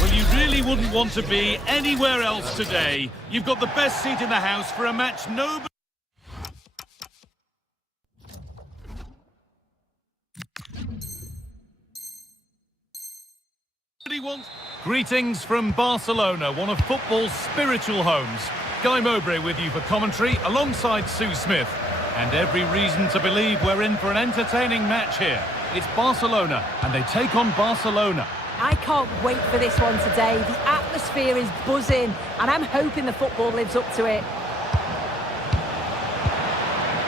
Well, you really wouldn't want to be anywhere else today. You've got the best seat in the house for a match nobody wants. Greetings from Barcelona, one of football's spiritual homes. Guy Mowbray with you for commentary, alongside Sue Smith. And every reason to believe we're in for an entertaining match here. It's Barcelona, and they take on Barcelona. I can't wait for this one today. The atmosphere is buzzing, and I'm hoping the football lives up to it.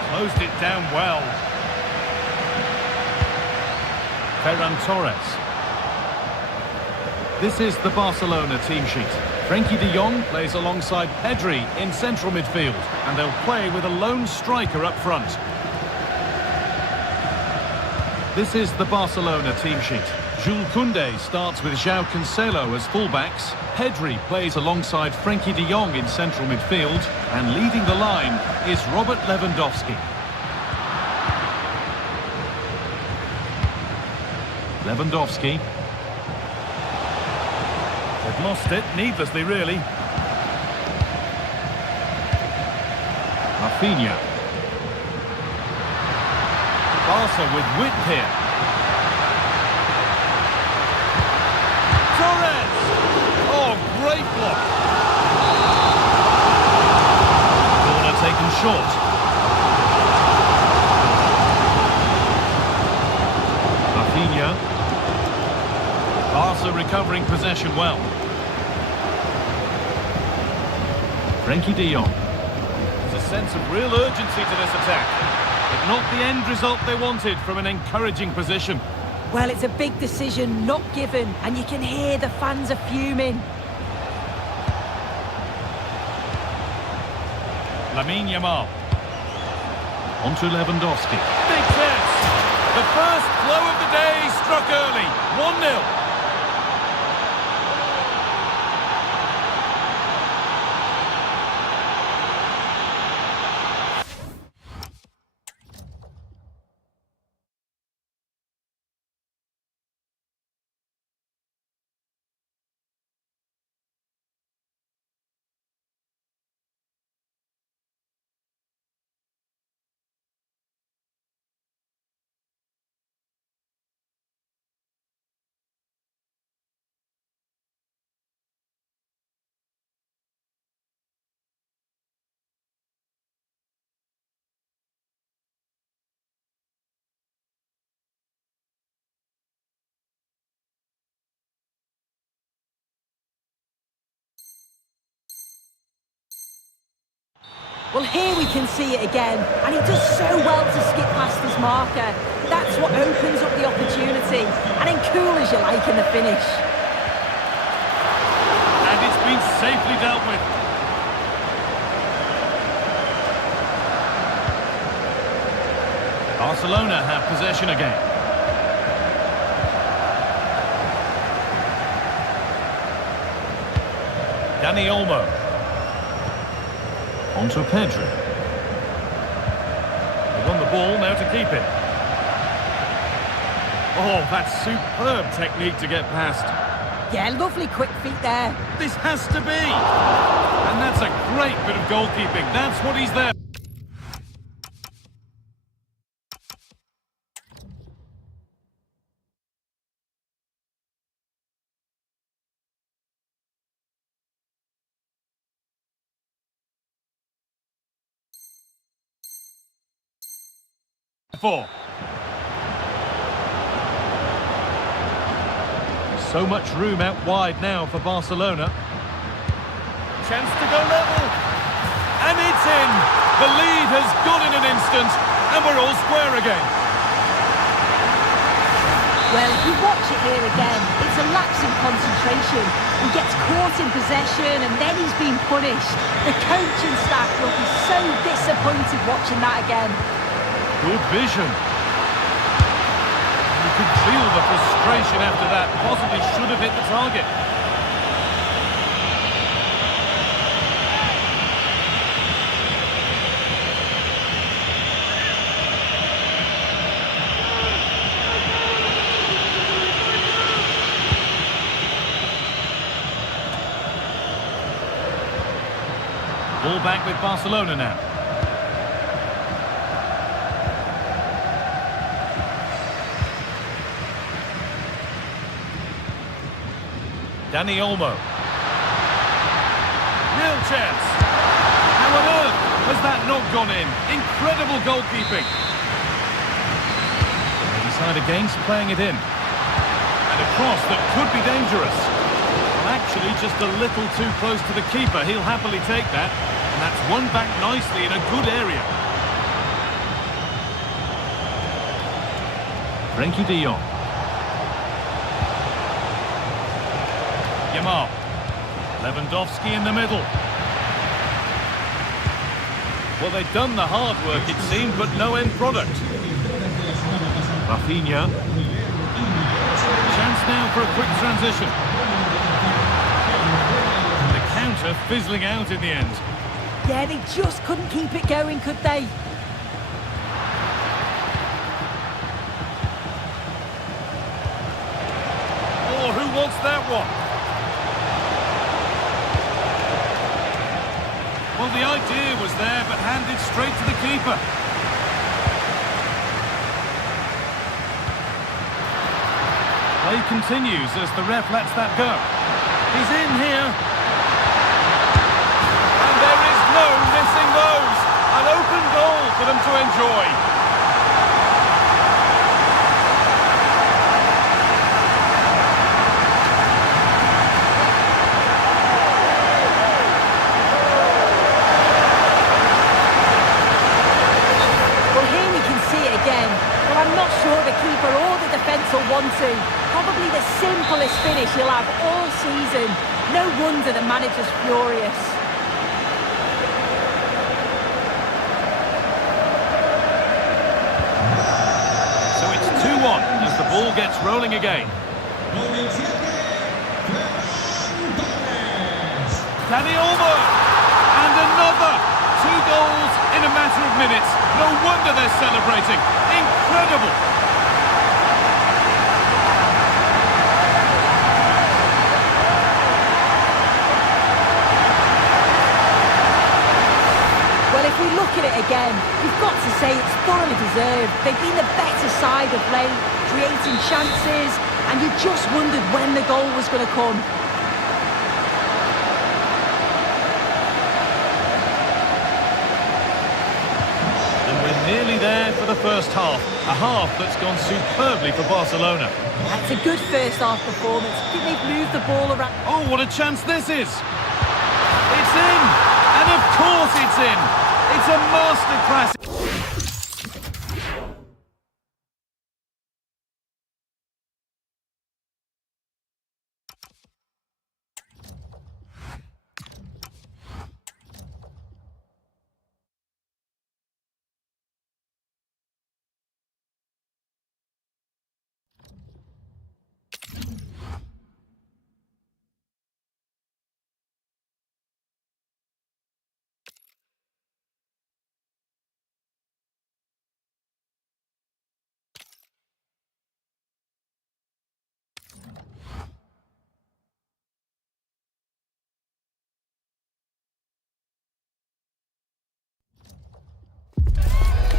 Closed it down well. Ferran Torres. This is the Barcelona team sheet. Frenkie de Jong plays alongside Pedri in central midfield, and they'll play with a lone striker up front. This is the Barcelona team sheet. Jules Koundé starts with João Cancelo as fullbacks. Pedri plays alongside Frenkie de Jong in central midfield, and leading the line is Robert Lewandowski. Lewandowski. They've lost it, needlessly really. Rafinha. Barca with width here. Torres! Oh, great block. Corner taken short. Rafinha. Barca recovering possession well. Frenkie de Jong. There's a sense of real urgency to this attack, but not the end result they wanted from an encouraging position. Well, it's a big decision, not given, and you can hear the fans are fuming. Lamine Yamal. Onto Lewandowski. Big chance! The first blow of the day struck early. 1-0. Well, here we can see it again, and he does so well to skip past his marker. That's what opens up the opportunity, and then cool as you like in the finish. And it's been safely dealt with. Barcelona have possession again. Dani Olmo. On to Pedri. They won the ball, now to keep it. Oh, that's superb technique to get past. Yeah, lovely quick feet there. This has to be. And that's a great bit of goalkeeping. That's what he's there. For. So much room out wide now for Barcelona. Chance to go level. And it's in. The lead has gone in an instant. And we're all square again. Well, if you watch it here again, it's a lapse in concentration. He gets caught in possession and then he's been punished. The coaching staff will be so disappointed watching that again. Good vision. You could feel the frustration after that. Possibly should have hit the target. Ball back with Barcelona now. Dani Olmo. Real chance. How on earth has that not gone in? Incredible goalkeeping. The side against playing it in. And a cross that could be dangerous. Well, actually, just a little too close to the keeper. He'll happily take that. And that's won back nicely in a good area. Frenkie de Jong. Yamal. Lewandowski in the middle. Well, they've done the hard work, it seemed, but no end product. Rafinha. Chance now for a quick transition. The counter fizzling out in the end. Yeah, they just couldn't keep it going, could they? Oh, who wants that one? Well, the idea was there, but handed straight to the keeper. Play continues as the ref lets that go. He's in here. And there is no missing those. An open goal for them to enjoy. I'm not sure the keeper or the defence will want to. Probably the simplest finish he'll have all season. No wonder the manager's furious. So it's 2-1 as the ball gets rolling again. Dani Olmo! And another! 2 goals in a matter of minutes. No wonder they're celebrating. Incredible! Well, if we look at it again, we've got to say it's thoroughly deserved. They've been the better side of late, creating chances, and you just wondered when the goal was going to come. Nearly there for the first half. A half that's gone superbly for Barcelona. That's a good first half performance. I think they've moved the ball around. Oh, what a chance this is. It's in. And of course it's in. It's a masterclass.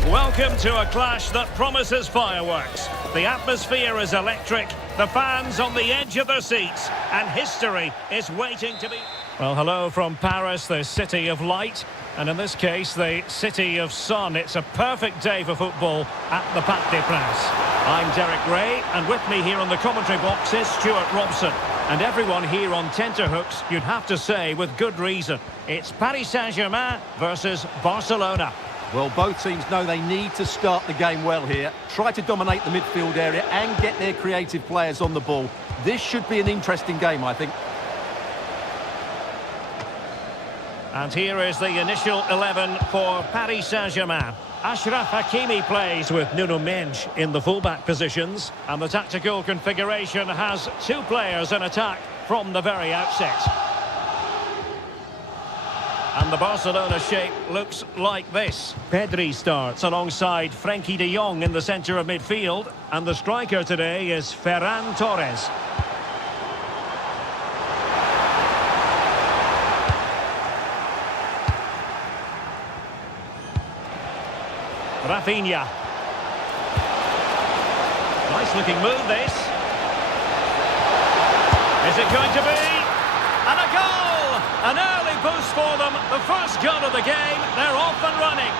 Welcome to a clash that promises fireworks. The atmosphere is electric, the fans on the edge of their seats, and history is waiting to be... Well, hello from Paris, the city of light, and in this case, the city of sun. It's a perfect day for football at the Parc des Princes. I'm Derek Ray, and with me here on the commentary box is Stuart Robson. And everyone here on tenterhooks, you'd have to say, with good reason. It's Paris Saint-Germain versus Barcelona. Well, both teams know they need to start the game well here. Try to dominate the midfield area and get their creative players on the ball. This should be an interesting game, I think. And here is the initial 11 for Paris Saint-Germain. Achraf Hakimi plays with Nuno Mendes in the fullback positions. And the tactical configuration has two players in attack from the very outset. And the Barcelona shape looks like this. Pedri starts alongside Frenkie de Jong in the centre of midfield. And the striker today is Ferran Torres. Rafinha. Nice looking move this. Is it going to be? And a goal! An early boost for them. The first goal of the game. They're off and running.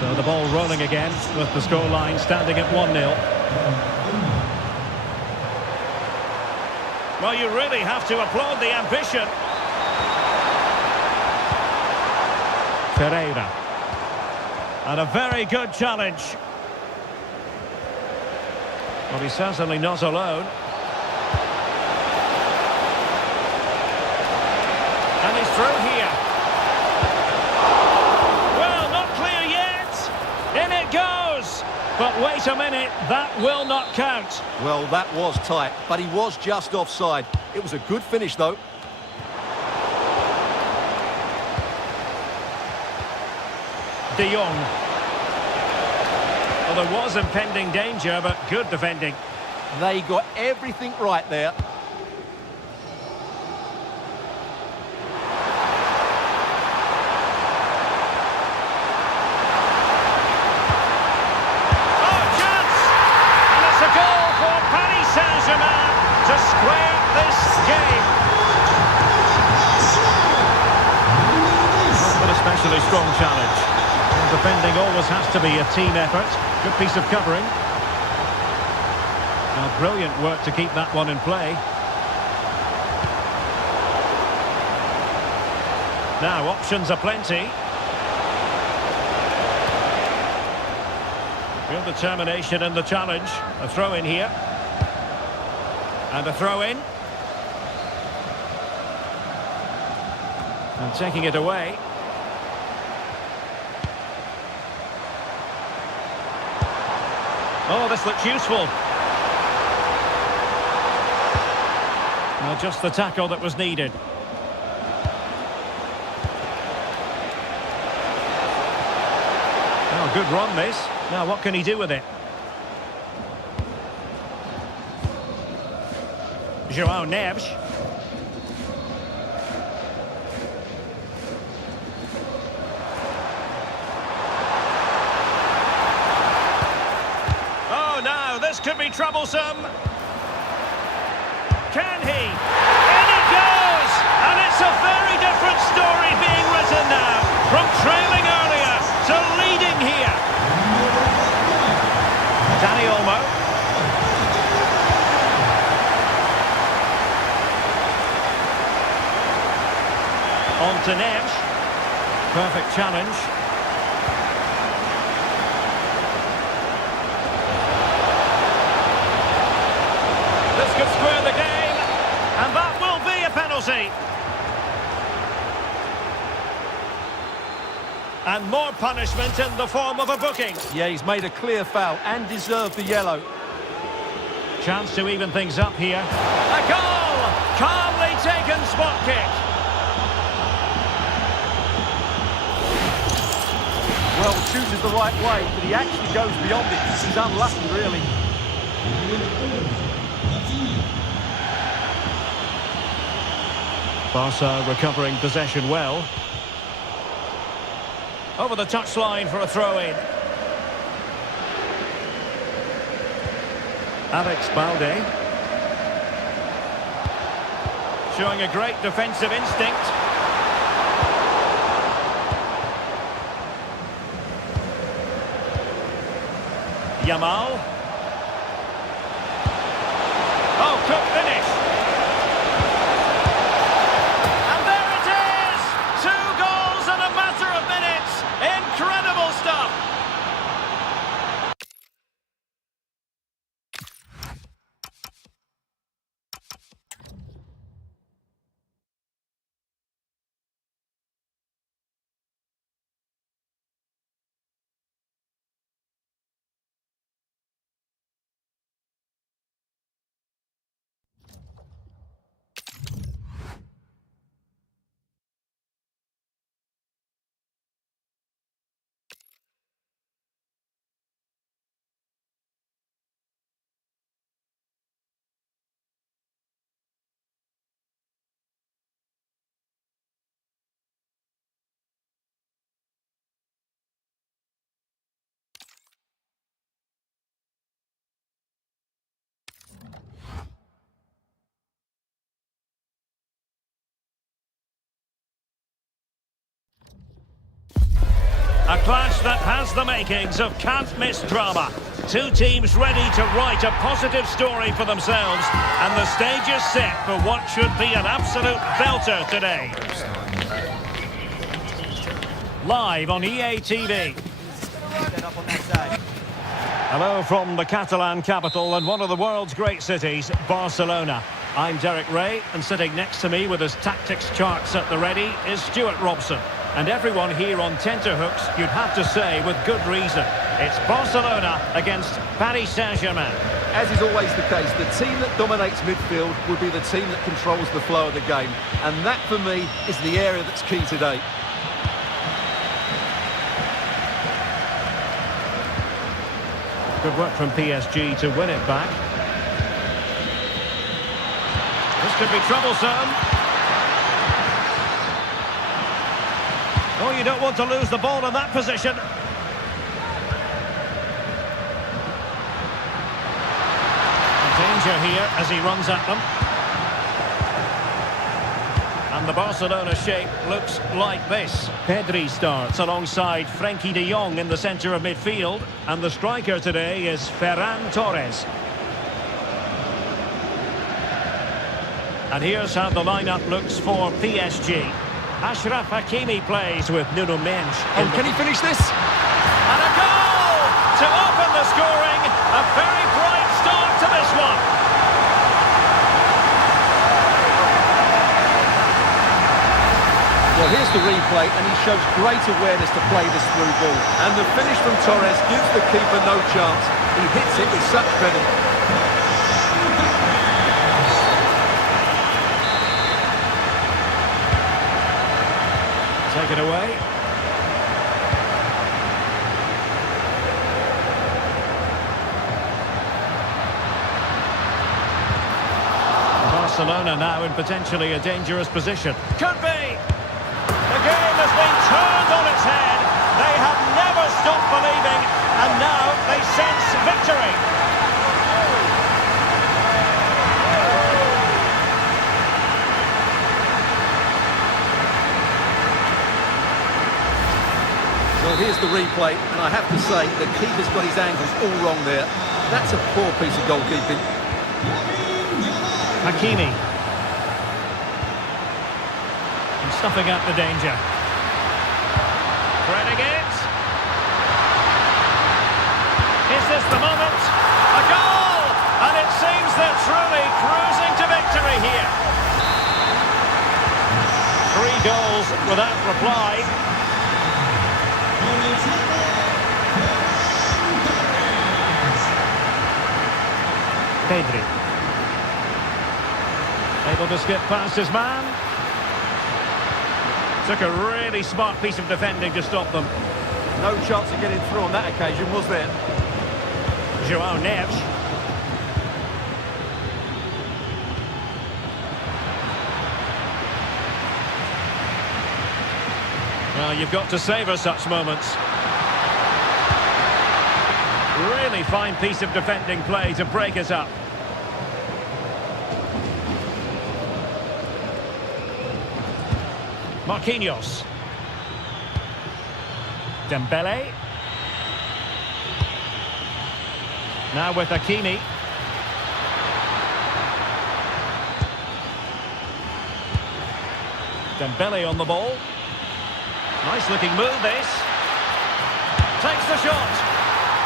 So the ball rolling again with the scoreline standing at 1-0. Well, you really have to applaud the ambition. Ferreira. And a very good challenge. Well, he's certainly not alone. And he's through here. Well, not clear yet. In it goes. But wait a minute, that will not count. Well, that was tight, but he was just offside. It was a good finish, though. De Jong. Well, there was impending danger, but good defending. They got everything right there. Oh, chance! And it's a goal for Paris Saint-Germain to square this game. Not an especially strong challenge. Defending always has to be a team effort. Good piece of covering. Now, brilliant work to keep that one in play. Now, options are plenty. Real determination in the challenge. A throw in here. And a throw in. And taking it away. Oh, this looks useful. Well, just the tackle that was needed. Oh, good run this. Now, what can he do with it? João Neves. This could be troublesome. Can he? In it goes! And it's a very different story being written now. From trailing earlier to leading here. Dani Olmo. Not an inch. Perfect challenge. This could square the game, and that will be a penalty. And more punishment in the form of a booking. Yeah, he's made a clear foul and deserved the yellow. Chance to even things up here. A goal! Calmly taken spot kick. Well, chooses the right way, but he actually goes beyond it. He's unlucky, really. Barca recovering possession well. Over the touchline for a throw-in. Alex Balde. Showing a great defensive instinct. Yamal. Oh, good finish. And there it is! 2 goals in a matter of minutes. Incredible stuff. A clash that has the makings of can't-miss drama. 2 teams ready to write a positive story for themselves, and the stage is set for what should be an absolute belter today. Live on EA TV. Hello from the Catalan capital and one of the world's great cities, Barcelona. I'm Derek Ray, and sitting next to me with his tactics charts at the ready is Stuart Robson. And everyone here on tenterhooks, you'd have to say with good reason. It's Barcelona against Paris Saint-Germain. As is always the case, the team that dominates midfield will be the team that controls the flow of the game. And that, for me, is the area that's key today. Good work from PSG to win it back. This could be troublesome. Oh, you don't want to lose the ball in that position. Danger here as he runs at them. And the Barcelona shape looks like this. Pedri starts alongside Frenkie de Jong in the centre of midfield. And the striker today is Ferran Torres. And here's how the lineup looks for PSG. Achraf Hakimi plays with Nuno Mendes. Oh, can he finish this? And a goal to open the scoring. A very bright start to this one. Well, here's the replay, and he shows great awareness to play this through ball. And the finish from Torres gives the keeper no chance. He hits it with such venom. Take it away. Barcelona now in potentially a dangerous position. Could be! The game has been turned on its head. They have never stopped believing, and now they sense victory. Well, here's the replay, and I have to say, the keeper's got his angles all wrong there. That's a poor piece of goalkeeping. Hakimi. snuffing out the danger. Threading it. Is this the moment? A goal! And it seems they're truly cruising to victory here. 3 goals without reply. Pedri. Able to skip past his man. Took a really smart piece of defending to stop them. No chance of getting through on that occasion, was there? João Neves. Well, you've got to savour such moments. Really fine piece of defending play to break it up. Marquinhos. Dembele. Now with Hakimi. Dembele on the ball. Nice looking move this. Takes the shot.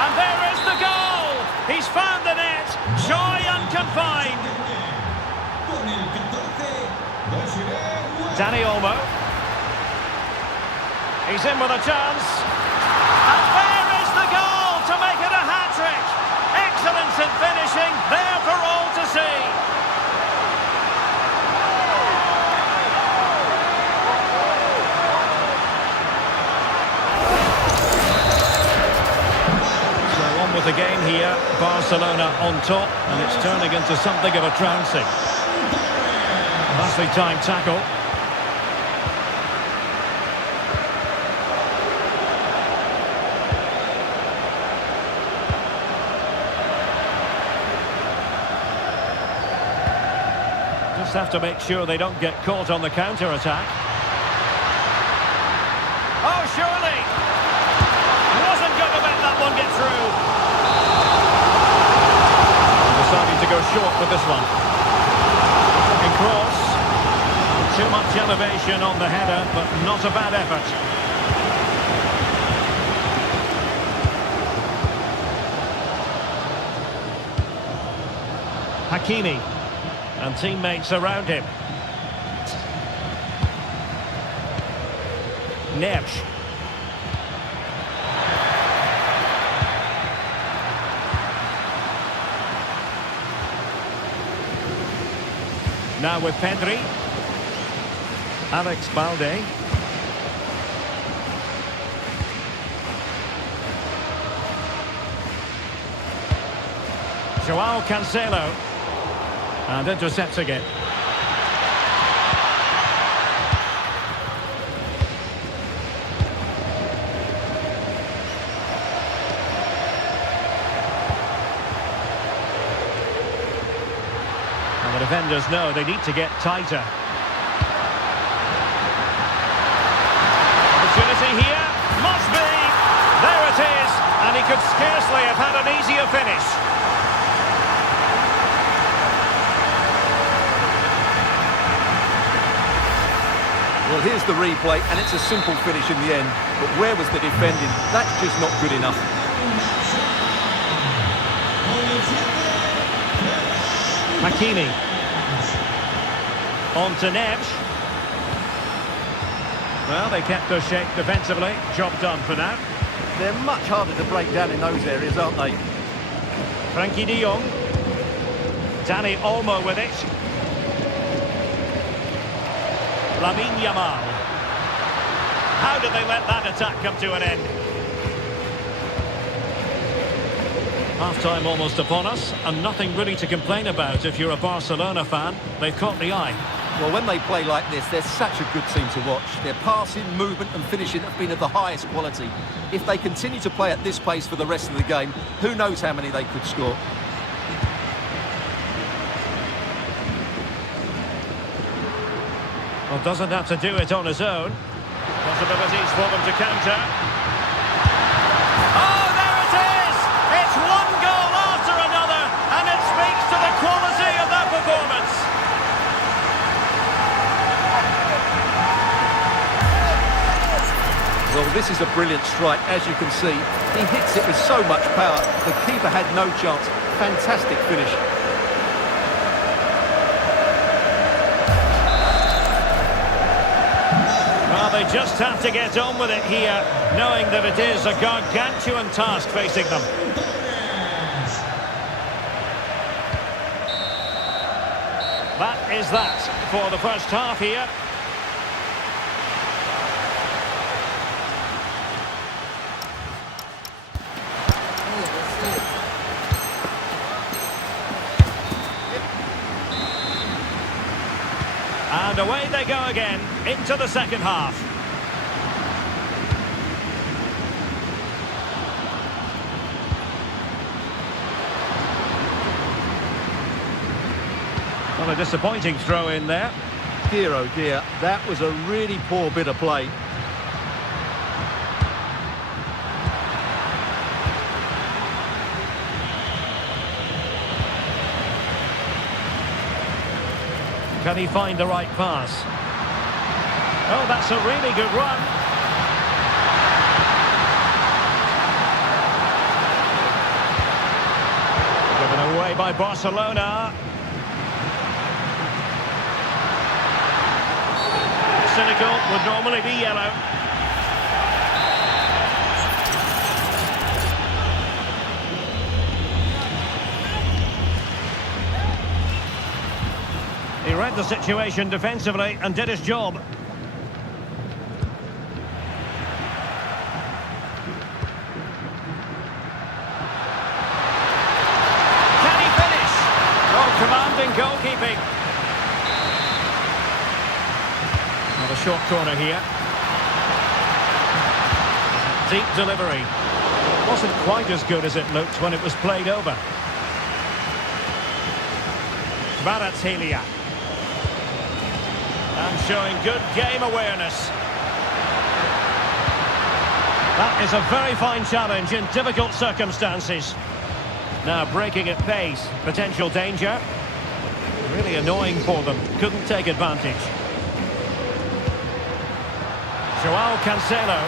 And there is the goal! He's found the net. Joy unconfined. Dani Olmo. He's in with a chance. And there is the goal to make it a hat-trick. Excellence in finishing, there for all to see. So on with the game here. Barcelona on top, and it's turning into something of a trouncing. Nicely timed tackle. Just have to make sure they don't get caught on the counter-attack. Oh, surely! Wasn't going to let that one get through. Deciding to go short with this one. Looking cross. Too much elevation on the header, but not a bad effort. Hakimi. And teammates around him. Neves. Now with Pedri. Alex Balde. João Cancelo. And intercepts again. And the defenders know they need to get tighter. Opportunity here. Must be. There it is. And he could scarcely have had an easier finish. Well, here's the replay, and it's a simple finish in the end. But where was the defending? That's just not good enough. Hakimi. On to Neves. Well, they kept their shape defensively. Job done for now. They're much harder to break down in those areas, aren't they? Frankie de Jong. Dani Olmo with it. Lamine Yamal. How did they let that attack come to an end? Half-time almost upon us, and nothing really to complain about if you're a Barcelona fan. They've caught the eye. Well, when they play like this, they're such a good team to watch. Their passing, movement and finishing have been of the highest quality. If they continue to play at this pace for the rest of the game, who knows how many they could score. Well, doesn't have to do it on his own. Possibilities for them to counter. Oh, there it is! It's one goal after another, and it speaks to the quality of their performance. this is a brilliant strike, as you can see. He hits it with so much power. The keeper had no chance. Fantastic finish. Well, they just have to get on with it here, knowing that it is a gargantuan task facing them. That is that for the first half here. And away they go again, into the second half. Well, a disappointing throw in there. Dear, oh dear, that was a really poor bit of play. Can he find the right pass? Oh, that's a really good run. Given away by Barcelona. Cynical would normally be yellow. He read the situation defensively and did his job. Can he finish? Oh, commanding goalkeeping. Not a short corner here. Deep delivery. Wasn't quite as good as it looked when it was played over. Kvaratskhelia. And showing good game awareness. That is a very fine challenge in difficult circumstances. Now breaking at pace, potential danger. Really annoying for them, couldn't take advantage. Joao Cancelo.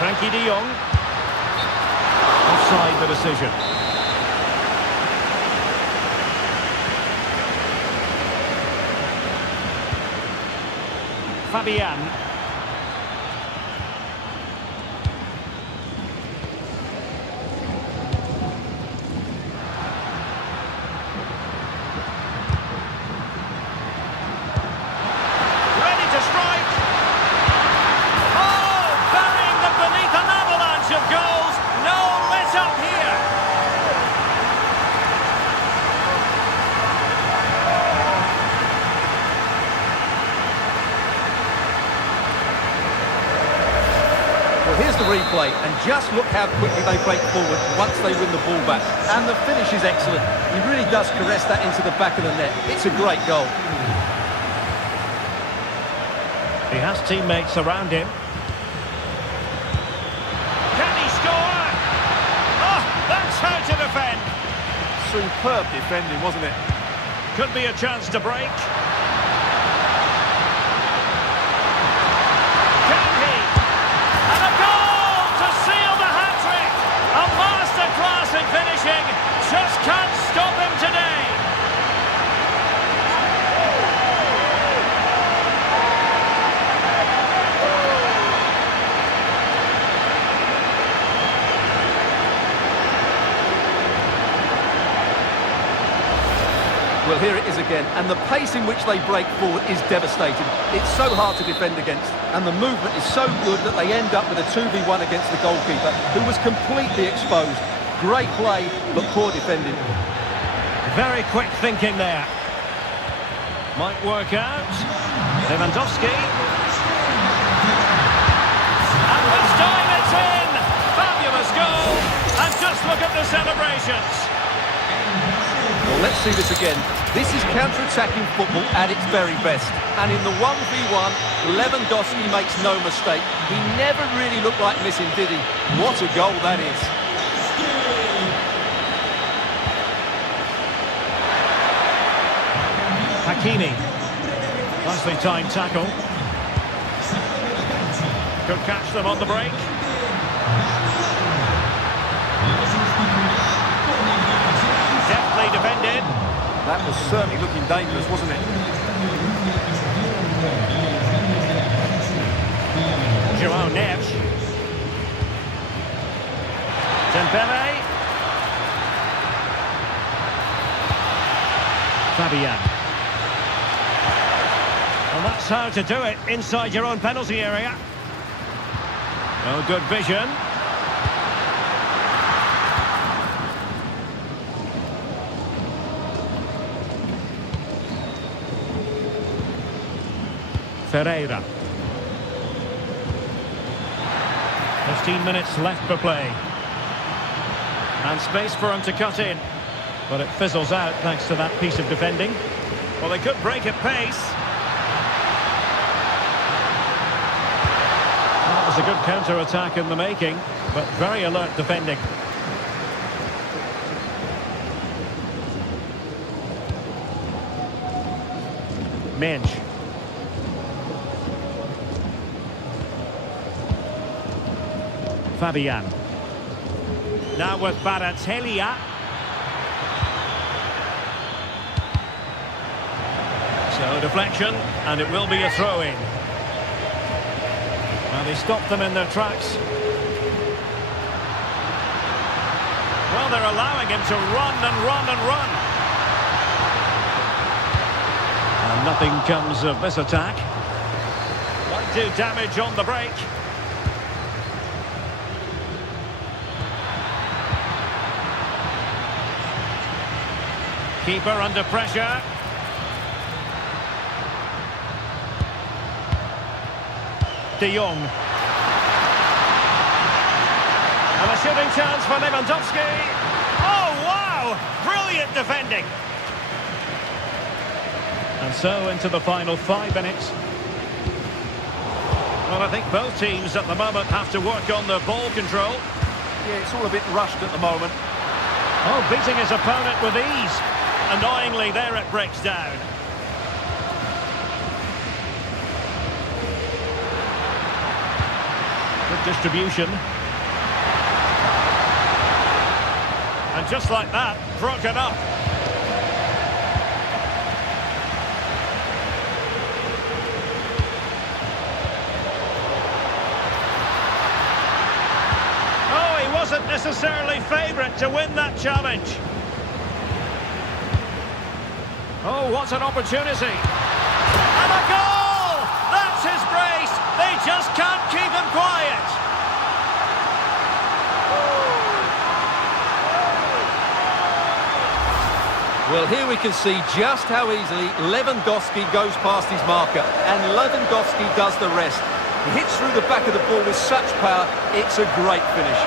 Frankie de Jong. Offside the decision. Fabian. Ready to strike. Oh, burying them beneath an avalanche of goals. No let up here. Here's the replay, and just look how quickly they break forward once they win the ball back. And the finish is excellent. He really does caress that into the back of the net. It's a great goal. He has teammates around him. Can he score? Oh, that's how to defend. Superb defending, wasn't it? Could be a chance to break. Finishing, just can't stop him today. Well, here it is again, and the pace in which they break forward is devastating. It's so hard to defend against, and the movement is so good that they end up with a 2v1 against the goalkeeper, who was completely exposed. Great play, but poor defending. Very quick thinking there. Might work out. Lewandowski. And this time it's in! Fabulous goal! And just look at the celebrations. Well, let's see this again. This is counter-attacking football at its very best. And in the 1v1, Lewandowski makes no mistake. He never really looked like missing, did he? What a goal that is. Hakimi. Nicely timed tackle. Could catch them on the break. Deftly defended. That was certainly looking dangerous, wasn't it? Joao Neves. Dembele. Fabian. And that's how to do it inside your own penalty area. Oh, good vision. Ferreira. 15 minutes left for play. And space for him to cut in. But it fizzles out thanks to that piece of defending. Well, they could break at pace. That was a good counter-attack in the making, but very alert defending. Mensch. Fabian. Now with Baratelia. So deflection, and it will be a throw-in. Well, they stopped them in their tracks. Well, they're allowing him to run and run and run. And nothing comes of this attack. Might do damage on the break. Keeper under pressure. De Jong. And a shooting chance for Lewandowski. Oh, wow! Brilliant defending. And so into the final 5 minutes. Well, I think both teams at the moment have to work on the ball control. Yeah, it's all a bit rushed at the moment. Oh, beating his opponent with ease. Annoyingly, there it breaks down. Good distribution. And just like that, broken up. Oh, he wasn't necessarily favourite to win that challenge. Oh, what an opportunity. And a goal! That's his brace. They just can't keep him quiet. Well, here we can see just how easily Lewandowski goes past his marker, and Lewandowski does the rest. He hits through the back of the ball with such power, it's a great finish.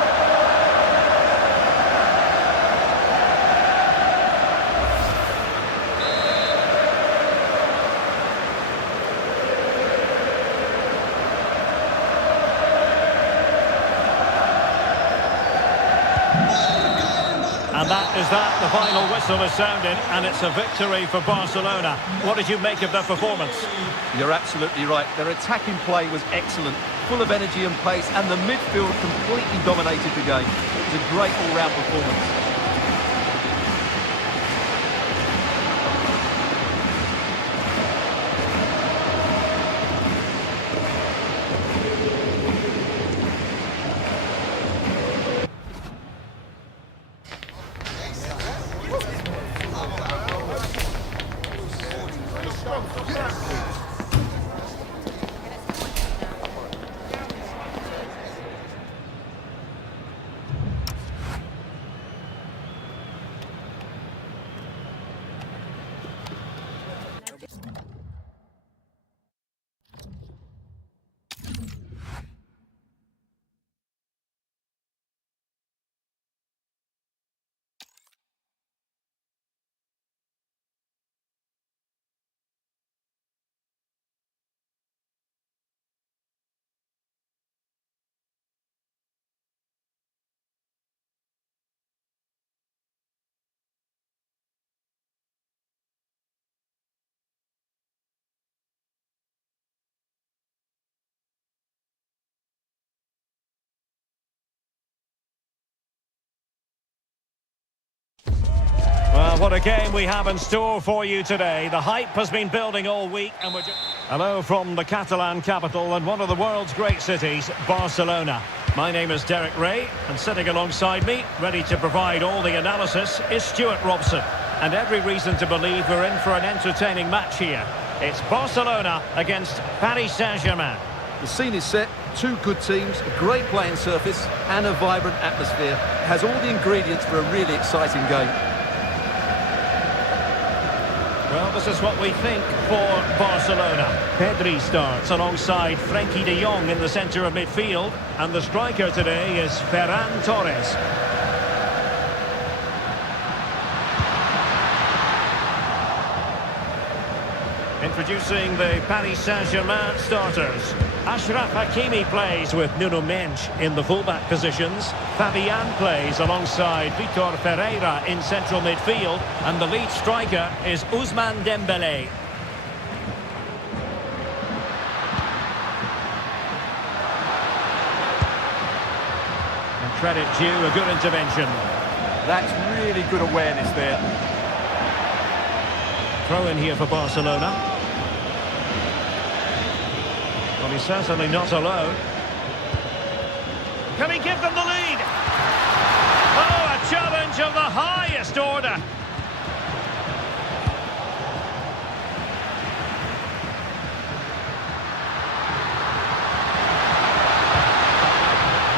And that is that. The final whistle has sounded, and it's a victory for Barcelona. What did you make of their performance? You're absolutely right. Their attacking play was excellent, full of energy and pace, and the midfield completely dominated the game. It was a great all-round performance. Well, what a game we have in store for you today. The hype has been building all week and we're just... Hello from the Catalan capital and one of the world's great cities, Barcelona. My name is Derek Ray and sitting alongside me, ready to provide all the analysis, is Stuart Robson. And every reason to believe we're in for an entertaining match here. It's Barcelona against Paris Saint-Germain. The scene is set, two good teams, a great playing surface and a vibrant atmosphere. It has all the ingredients for a really exciting game. Well, this is what we think for Barcelona. Pedri starts alongside Frenkie de Jong in the centre of midfield. And the striker today is Ferran Torres. Introducing the Paris Saint-Germain starters. Achraf Hakimi plays with Nuno Mendes in the fullback positions. Fabian plays alongside Vitor Ferreira in central midfield. And the lead striker is Ousmane Dembélé. And credit due, a good intervention. That's really good awareness there. Throw in here for Barcelona. Well, he's certainly not alone. Can he give them the lead? Oh, a challenge of the highest order.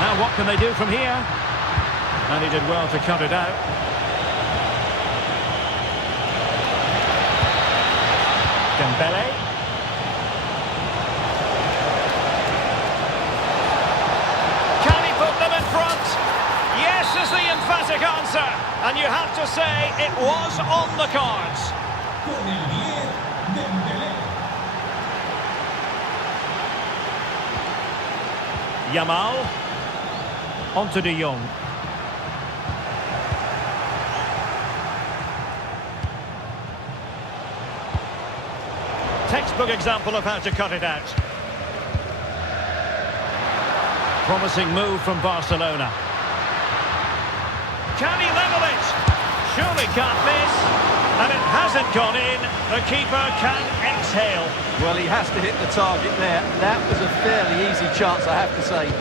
Now what can they do from here? And he did well to cut it out. Dembélé. Yes is the emphatic answer, and you have to say it was on the cards. Yamal onto de Jong. Textbook example of how to cut it out. Promising move from Barcelona. Can he level it? Surely can't miss. And it hasn't gone in. The keeper can exhale. Well, he has to hit the target there. That was a fairly easy chance, I have to say.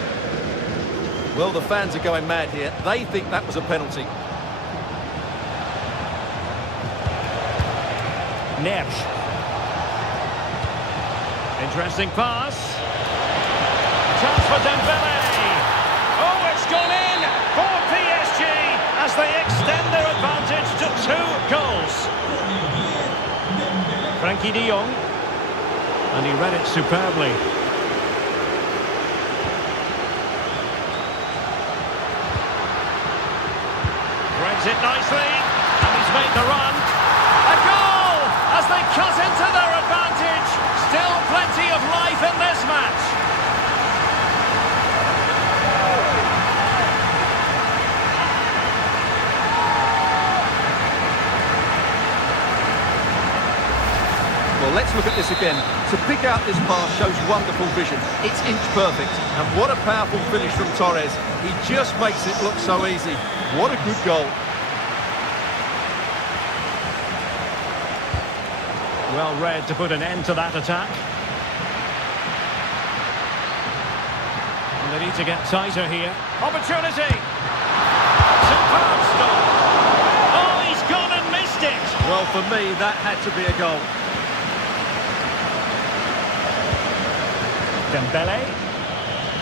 Well, the fans are going mad here. They think that was a penalty. Neves. Interesting pass. Chance for Dembélé. Oh, it's gone in for PSG as they extend their advantage to 2 goals. Frenkie de Jong. And he read it superbly. Threads it nicely. And he's made the run. A goal as they cut into their advantage. Still plenty of life in this match. Well, let's look at this again. To pick out this pass shows wonderful vision. It's inch perfect. And what a powerful finish from Torres. He just makes it look so easy. What a good goal. Well read to put an end to that attack. And they need to get tighter here. Opportunity! Superb stop! Oh, he's gone and missed it! Well, for me, that had to be a goal. Dembélé.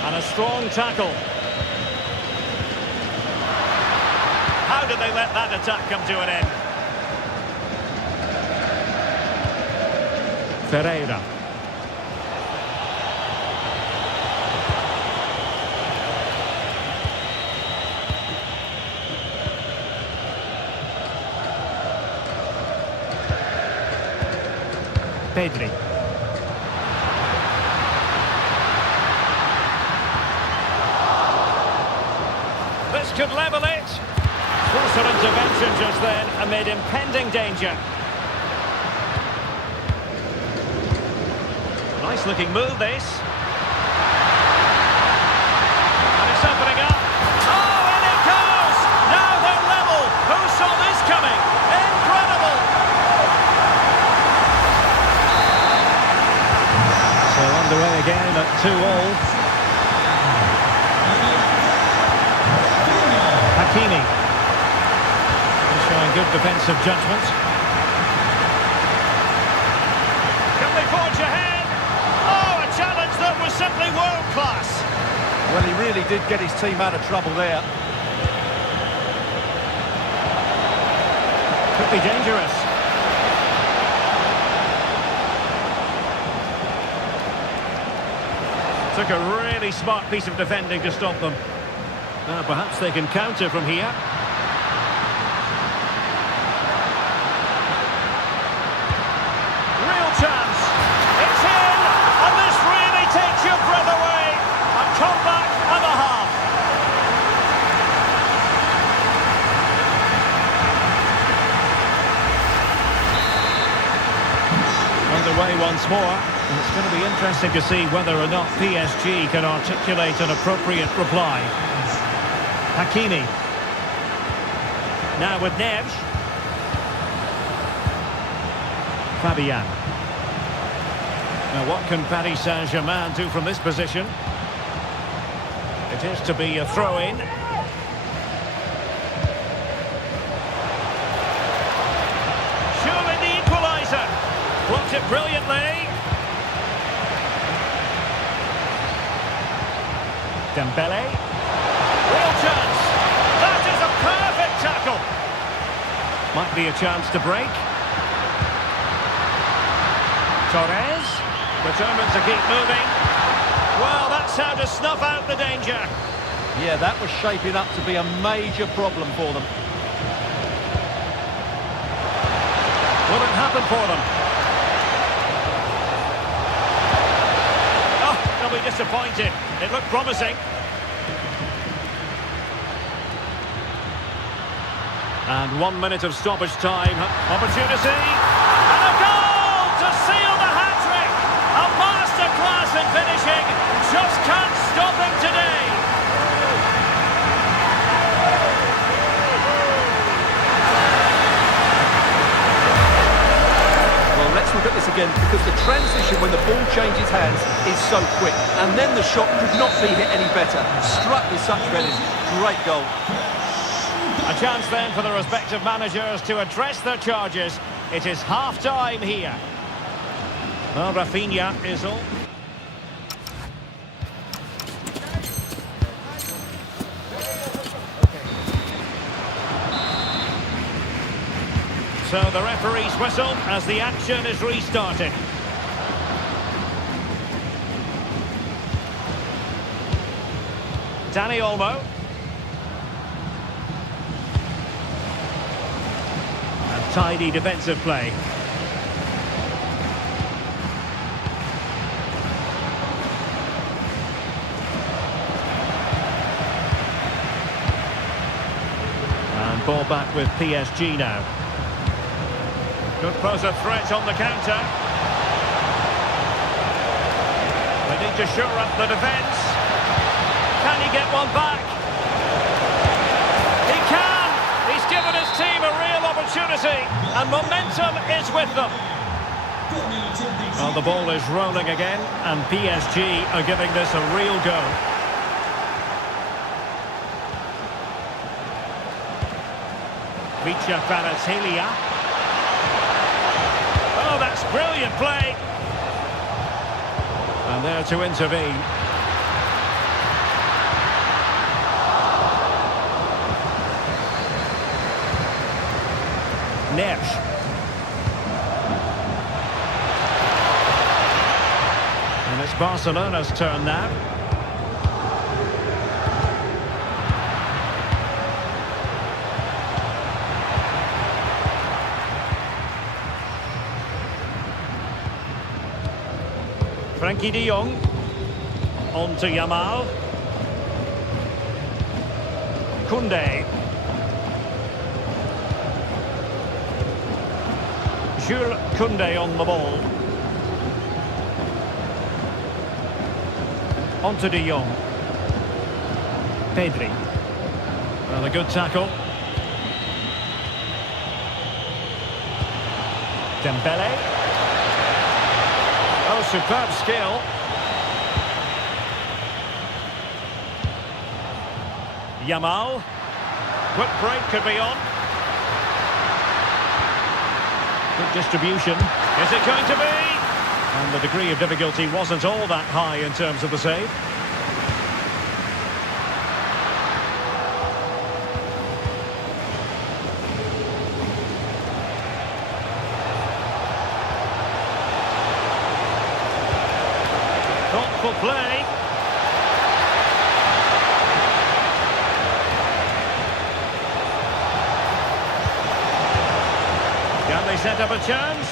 And a strong tackle. How did they let that attack come to an end? Ferreira. Pedri. This could level it. Closer intervention just then amid impending danger. Nice looking move this. And it's opening up. Oh, and it goes! Now they're level. Who saw this coming? 2-2 Hakimi. He's showing good defensive judgment. Can they forge ahead? Oh, a challenge that was simply world-class. Well, he really did get his team out of trouble there. Could be dangerous. Took a really smart piece of defending to stop them. Now perhaps they can counter from here. Real chance. It's in, and this really takes your breath away. A comeback and a half. Underway once more. And it's going to be interesting to see whether or not PSG can articulate an appropriate reply. Hakimi. Now with Neves. Fabian. Now what can Paris Saint-Germain do from this position? It is to be a throw-in. Surely the equaliser. Blocked it brilliantly. Dembele. Real chance. That is a perfect tackle. Might be a chance to break. Torres. Determined to keep moving. Well, that's how to snuff out the danger. Yeah, that was shaping up to be a major problem for them. Will it happen for them? Oh, they'll be disappointed. It looked promising. And 1 minute of stoppage time. Opportunity. And a goal to seal the hat-trick. A masterclass in finishing. Just can't stop him today. Well, let's look at this again, because the transition when the ball changes hands is so quick. And then the shot could not be hit any better. Struck with such realism. Great goal. A chance then for the respective managers to address their charges. It is half-time here. Well, Rafinha is all. So the referee's whistle as the action is restarted. Dani Olmo. And tidy defensive play. And ball back with PSG now. Could pose a threat on the counter. They need to shore up the defence. Can he get one back? He can! He's given his team a real opportunity, and momentum is with them. Well, the ball is rolling again, and PSG are giving this a real go. Vicha Kvaratskhelia. Oh, that's brilliant play. And there to intervene. Neves. And it's Barcelona's turn now. Frankie de Jong. On to Yamal. Koundé. Jules Koundé on the ball. On to de Jong. Pedri. Well, a good tackle. Dembele. Oh, superb skill. Yamal. Quick break could be on. Good distribution. Is it going to be? And the degree of difficulty wasn't all that high in terms of the save. Thoughtful play. Can they set up a chance?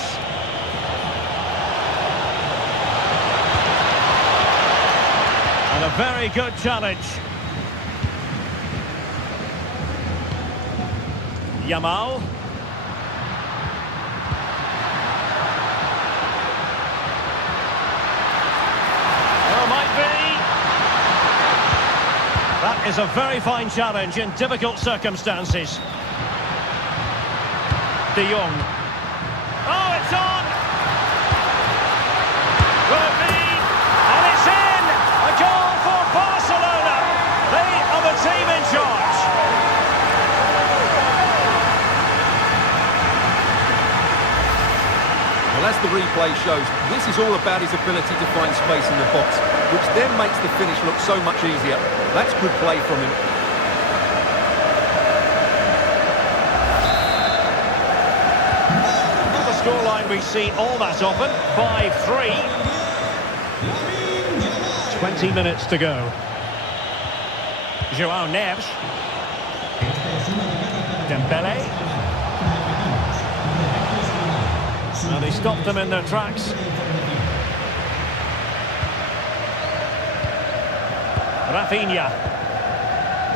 And a very good challenge. Yamal. Oh, might be. That is a very fine challenge in difficult circumstances. De Jong. Oh, it's on! Will it be? And it's in! A goal for Barcelona! They are the team in charge. Well, as the replay shows, this is all about his ability to find space in the box, which then makes the finish look so much easier. That's good play from him. Scoreline we see all that often, 5-3. 20 minutes to go. João Neves. Dembele. Well, they stopped them in their tracks. Rafinha.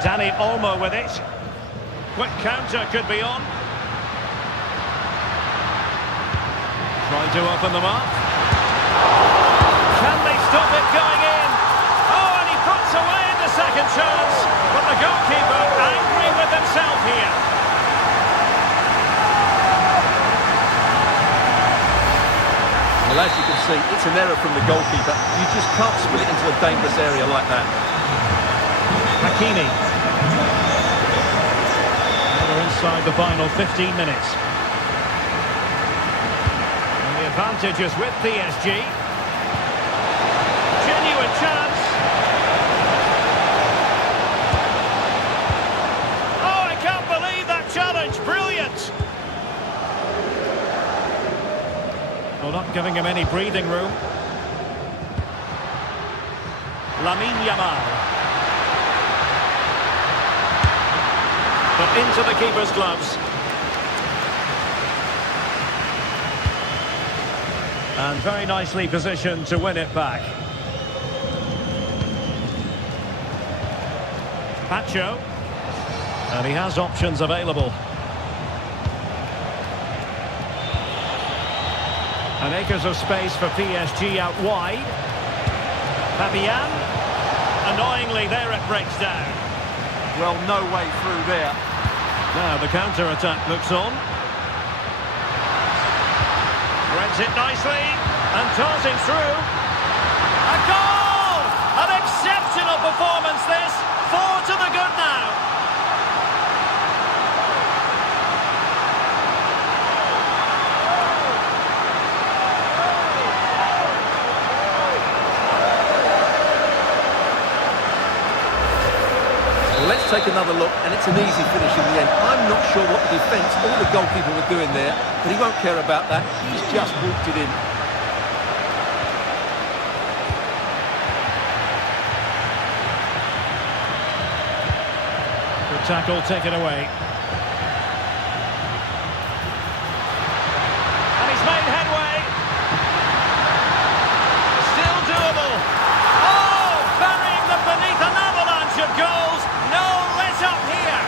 Dani Olmo with it. Quick counter could be on. Trying to open them up. Can they stop it going in? Oh, and he puts away the second chance. But the goalkeeper angry with himself here. Well, as you can see, it's an error from the goalkeeper. You just can't split it into a dangerous area like that. Hakimi. We're inside the final 15 minutes. Advantage is with PSG. Genuine chance. Oh, I can't believe that challenge. Brilliant. Well, not giving him any breathing room. Lamine Yamal. But into the keeper's gloves. And very nicely positioned to win it back. Pacho. And he has options available. And acres of space for PSG out wide. Fabian. Annoyingly, there it breaks down. Well, no way through there. Now the counter-attack looks on. Threads it nicely, and tossing through. A goal! An exceptional performance this. 4 to the good now. Let's take another look, and it's an easy finish in the end. I'm not sure what the defence or the goalkeeper were doing there, but he won't care about that. He's just walked it in. Good tackle taken away. And he's made headway. Still doable. Oh, burying them beneath an avalanche of goals. No let up here.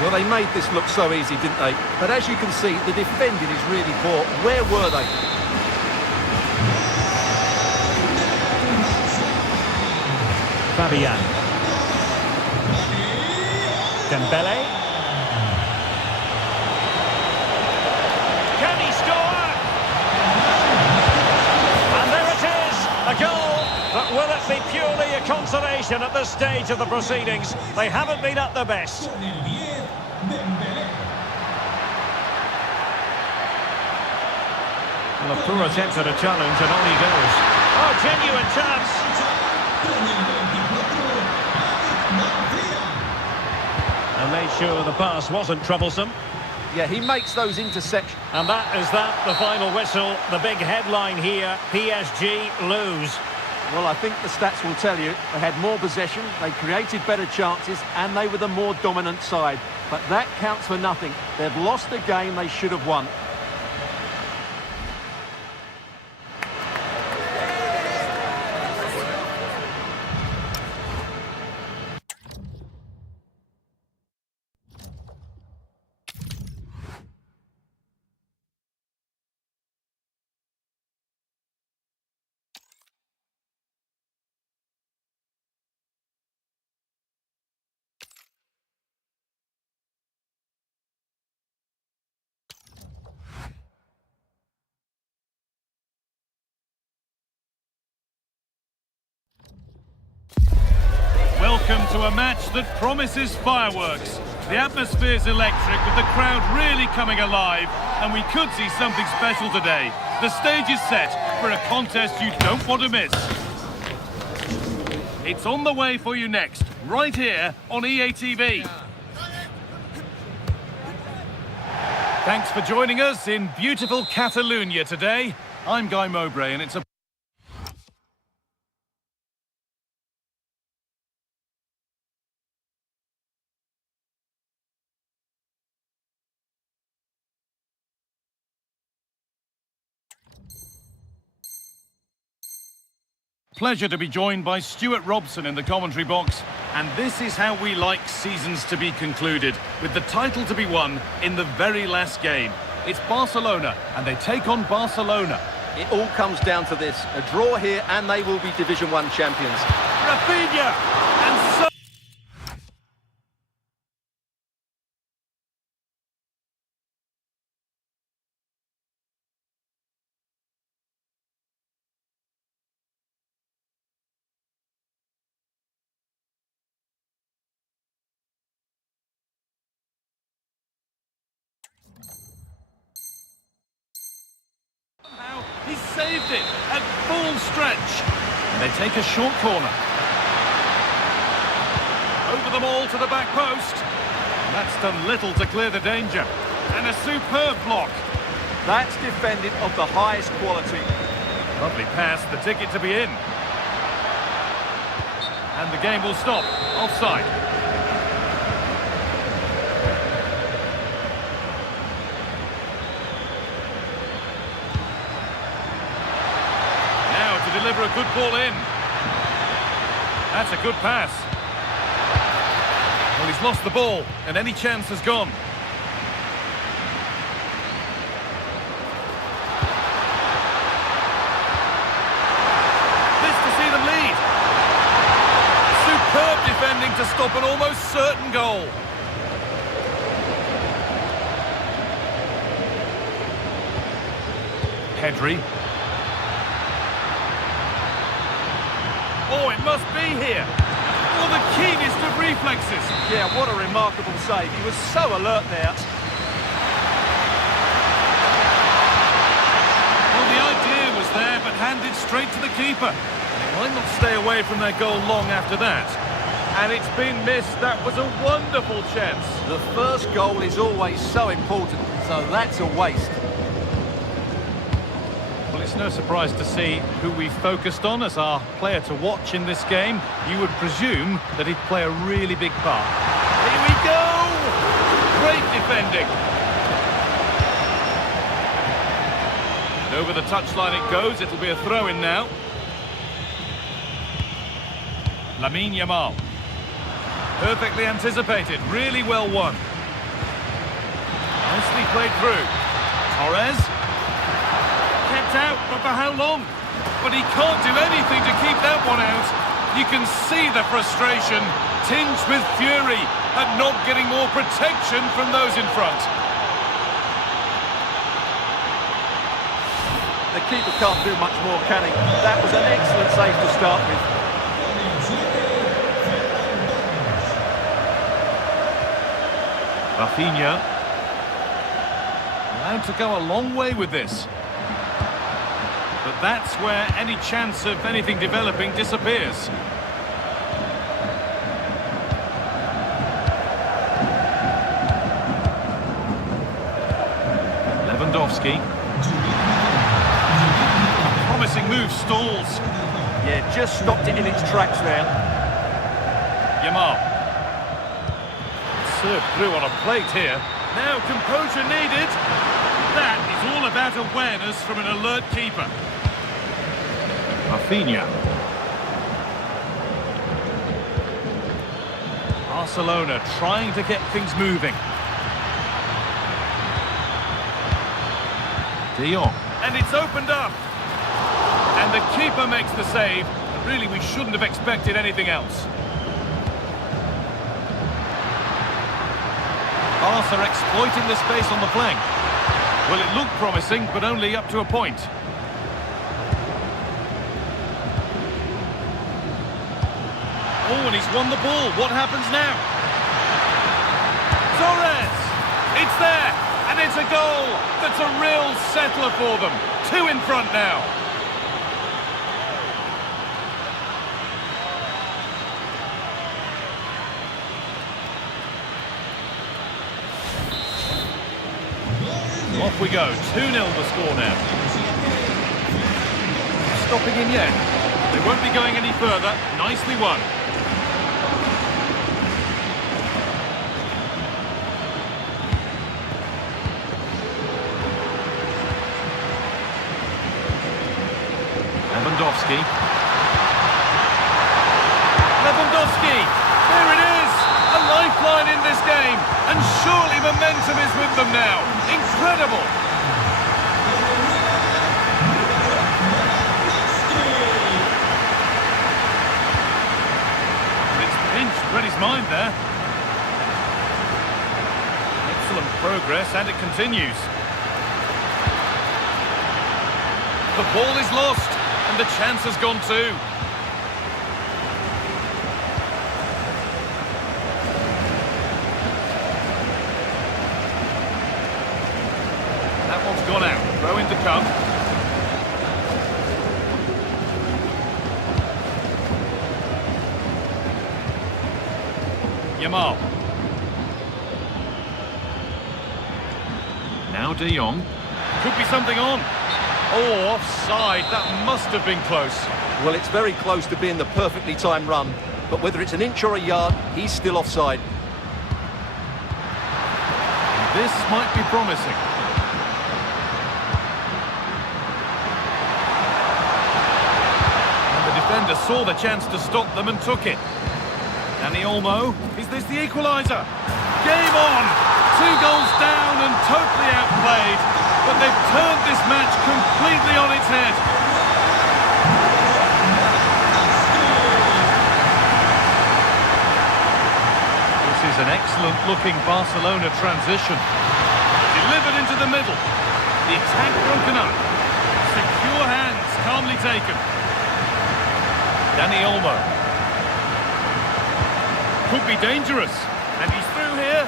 Well, they made this look so easy, didn't they? But as you can see, the defending is really poor. Where were they? Fabian. Dembele. Can he score? will it be purely a consolation at this stage of the proceedings? They haven't been at their best. Well, a poor attempt at a challenge and on he goes. Oh, genuine chance. And made sure the pass wasn't troublesome. Yeah, he makes those interceptions. And that is that, the final whistle. The big headline here, PSG lose. Well, I think the stats will tell you they had more possession, they created better chances, and they were the more dominant side. But that counts for nothing. They've lost a game they should have won. Welcome to a match that promises fireworks. The atmosphere's electric, with the crowd really coming alive, and we could see something special today. The stage is set for a contest you don't want to miss. It's on the way for you next, right here on EATV. Thanks for joining us in beautiful Catalonia today. I'm Guy Mowbray, and it's a pleasure to be joined by Stuart Robson in the commentary box. And this is how we like seasons to be concluded, with the title to be won in the very last game. It's Barcelona, and they take on Barcelona. It all comes down to this, a draw here and they will be Division 1 champions. Rafinha! And so... He's saved it at full stretch. And they take a short corner. Over the ball to the back post. And that's done little to clear the danger. And a superb block. That's defended of the highest quality. Lovely pass, the ticket to be in. And the game will stop. Offside. Deliver a good ball in. That's a good pass. Well, he's lost the ball, and any chance has gone. This to see them lead. Superb defending to stop an almost certain goal. Pedri. Oh, it must be here. Oh, the keenest of reflexes. Yeah, what a remarkable save. He was so alert there. Well, the idea was there, but handed straight to the keeper. And he might not stay away from their goal long after that. And it's been missed. That was a wonderful chance. The first goal is always so important, so that's a waste. Well, it's no surprise to see who we focused on as our player to watch in this game. You would presume that he'd play a really big part. Here we go! Great defending. And over the touchline it goes. It'll be a throw-in now. Lamine Yamal. Perfectly anticipated. Really well won. Nicely played through. Torres. Kept out, but for how long? But he can't do anything to keep that one out. You can see the frustration, tinged with fury at not getting more protection from those in front. the keeper can't do much more, can he? That was an excellent save to start with. Rafinha. Allowed to go a long way with this. But that's where any chance of anything developing disappears. Lewandowski. A promising move stalls. Yeah, just stopped it in its tracks there. Yamal. Served through on a plate here. Now composure needed. That is all about awareness from an alert keeper. Rafinha. Barcelona trying to get things moving. De Jong. And it's opened up. And the keeper makes the save. But really, we shouldn't have expected anything else. Barca exploiting the space on the flank. Well, it looked promising, but only up to a point. Oh, and he's won the ball. What happens now? Torres! It's there! And it's a goal! That's a real settler for them. 2 in front now. Off we go, 2-0 the score now. Stopping in yet. They won't be going any further. Nicely won. Lewandowski. Lewandowski! There it is! A lifeline in this game, and surely momentum is with them now. Incredible! It's pinched Freddie's mind there. Excellent progress, and it continues. The ball is lost, and the chance has gone too. Gone out, throw in to come. Yamal. Now De Jong. Could be something on. Oh, offside. That must have been close. Well, it's very close to being the perfectly timed run, but whether it's an inch or a yard, he's still offside. This might be promising. Defender saw the chance to stop them and took it. Dani Olmo, is this the equaliser? Game on! 2 goals down and totally outplayed, but they've turned this match completely on its head. This is an excellent-looking Barcelona transition. Delivered into the middle. The attack broken up. Secure hands, calmly taken. Dani Olmo. Could be dangerous. And he's through here.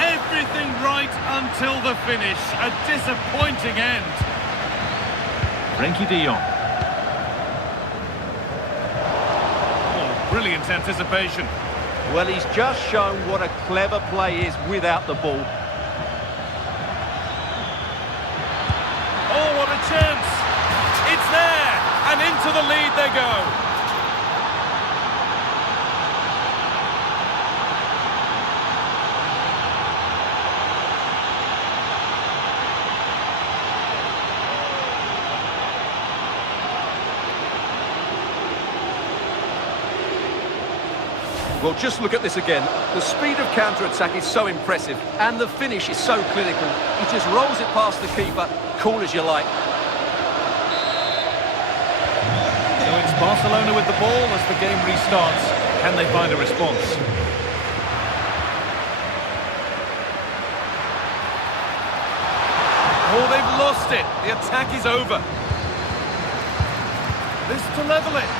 Everything right until the finish. A disappointing end. Frenkie de Jong. Oh, brilliant anticipation. Well, he's just shown what a clever play is without the ball. Oh, what a chance. It's there. And into the lead they go. Well, just look at this again. The speed of counter-attack is so impressive, and the finish is so clinical. He just rolls it past the keeper, cool as you like. So it's Barcelona with the ball as the game restarts. Can they find a response? Oh, they've lost it. The attack is over. This to level it.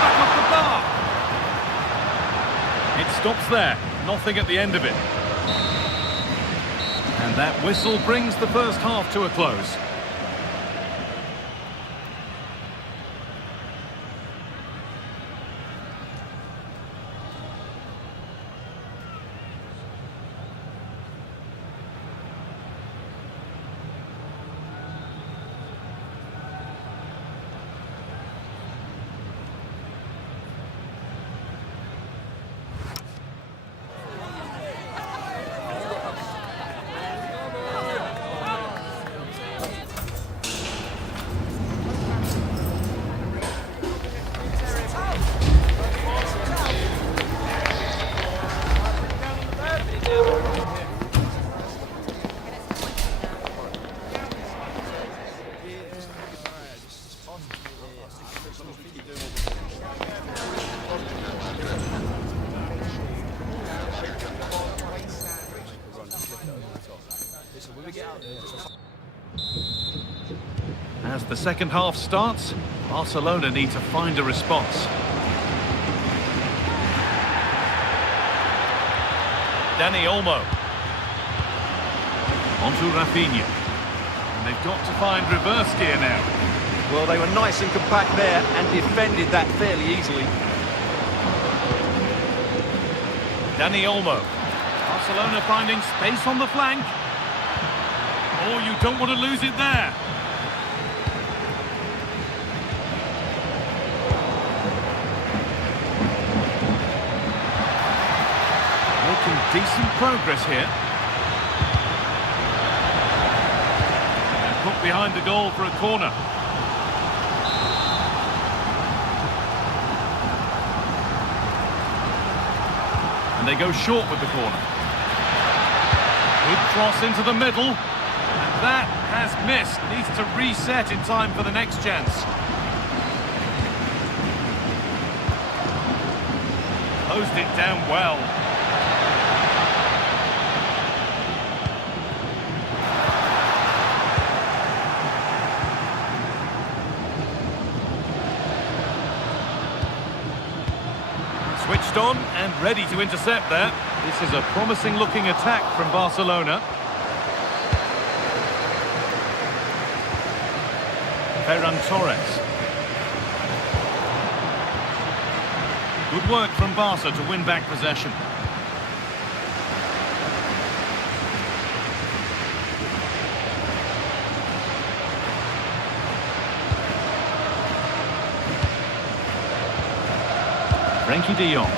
Back off the bar. It stops there. Nothing at the end of it. And that whistle brings the first half to a close. As the second half starts, Barcelona need to find a response. Dani Olmo. Onto Rafinha. And they've got to find reverse gear now. Well, they were nice and compact there and defended that fairly easily. Dani Olmo. Barcelona finding space on the flank. Oh, you don't want to lose it there. Making decent progress here. And put behind the goal for a corner. And they go short with the corner. Good cross into the middle. And that has missed. Needs to reset in time for the next chance. Closed it down well. Switched on and ready to intercept there. This is a promising looking attack from Barcelona. Ferran Torres. Good work from Barca to win back possession. Frenkie de Jong.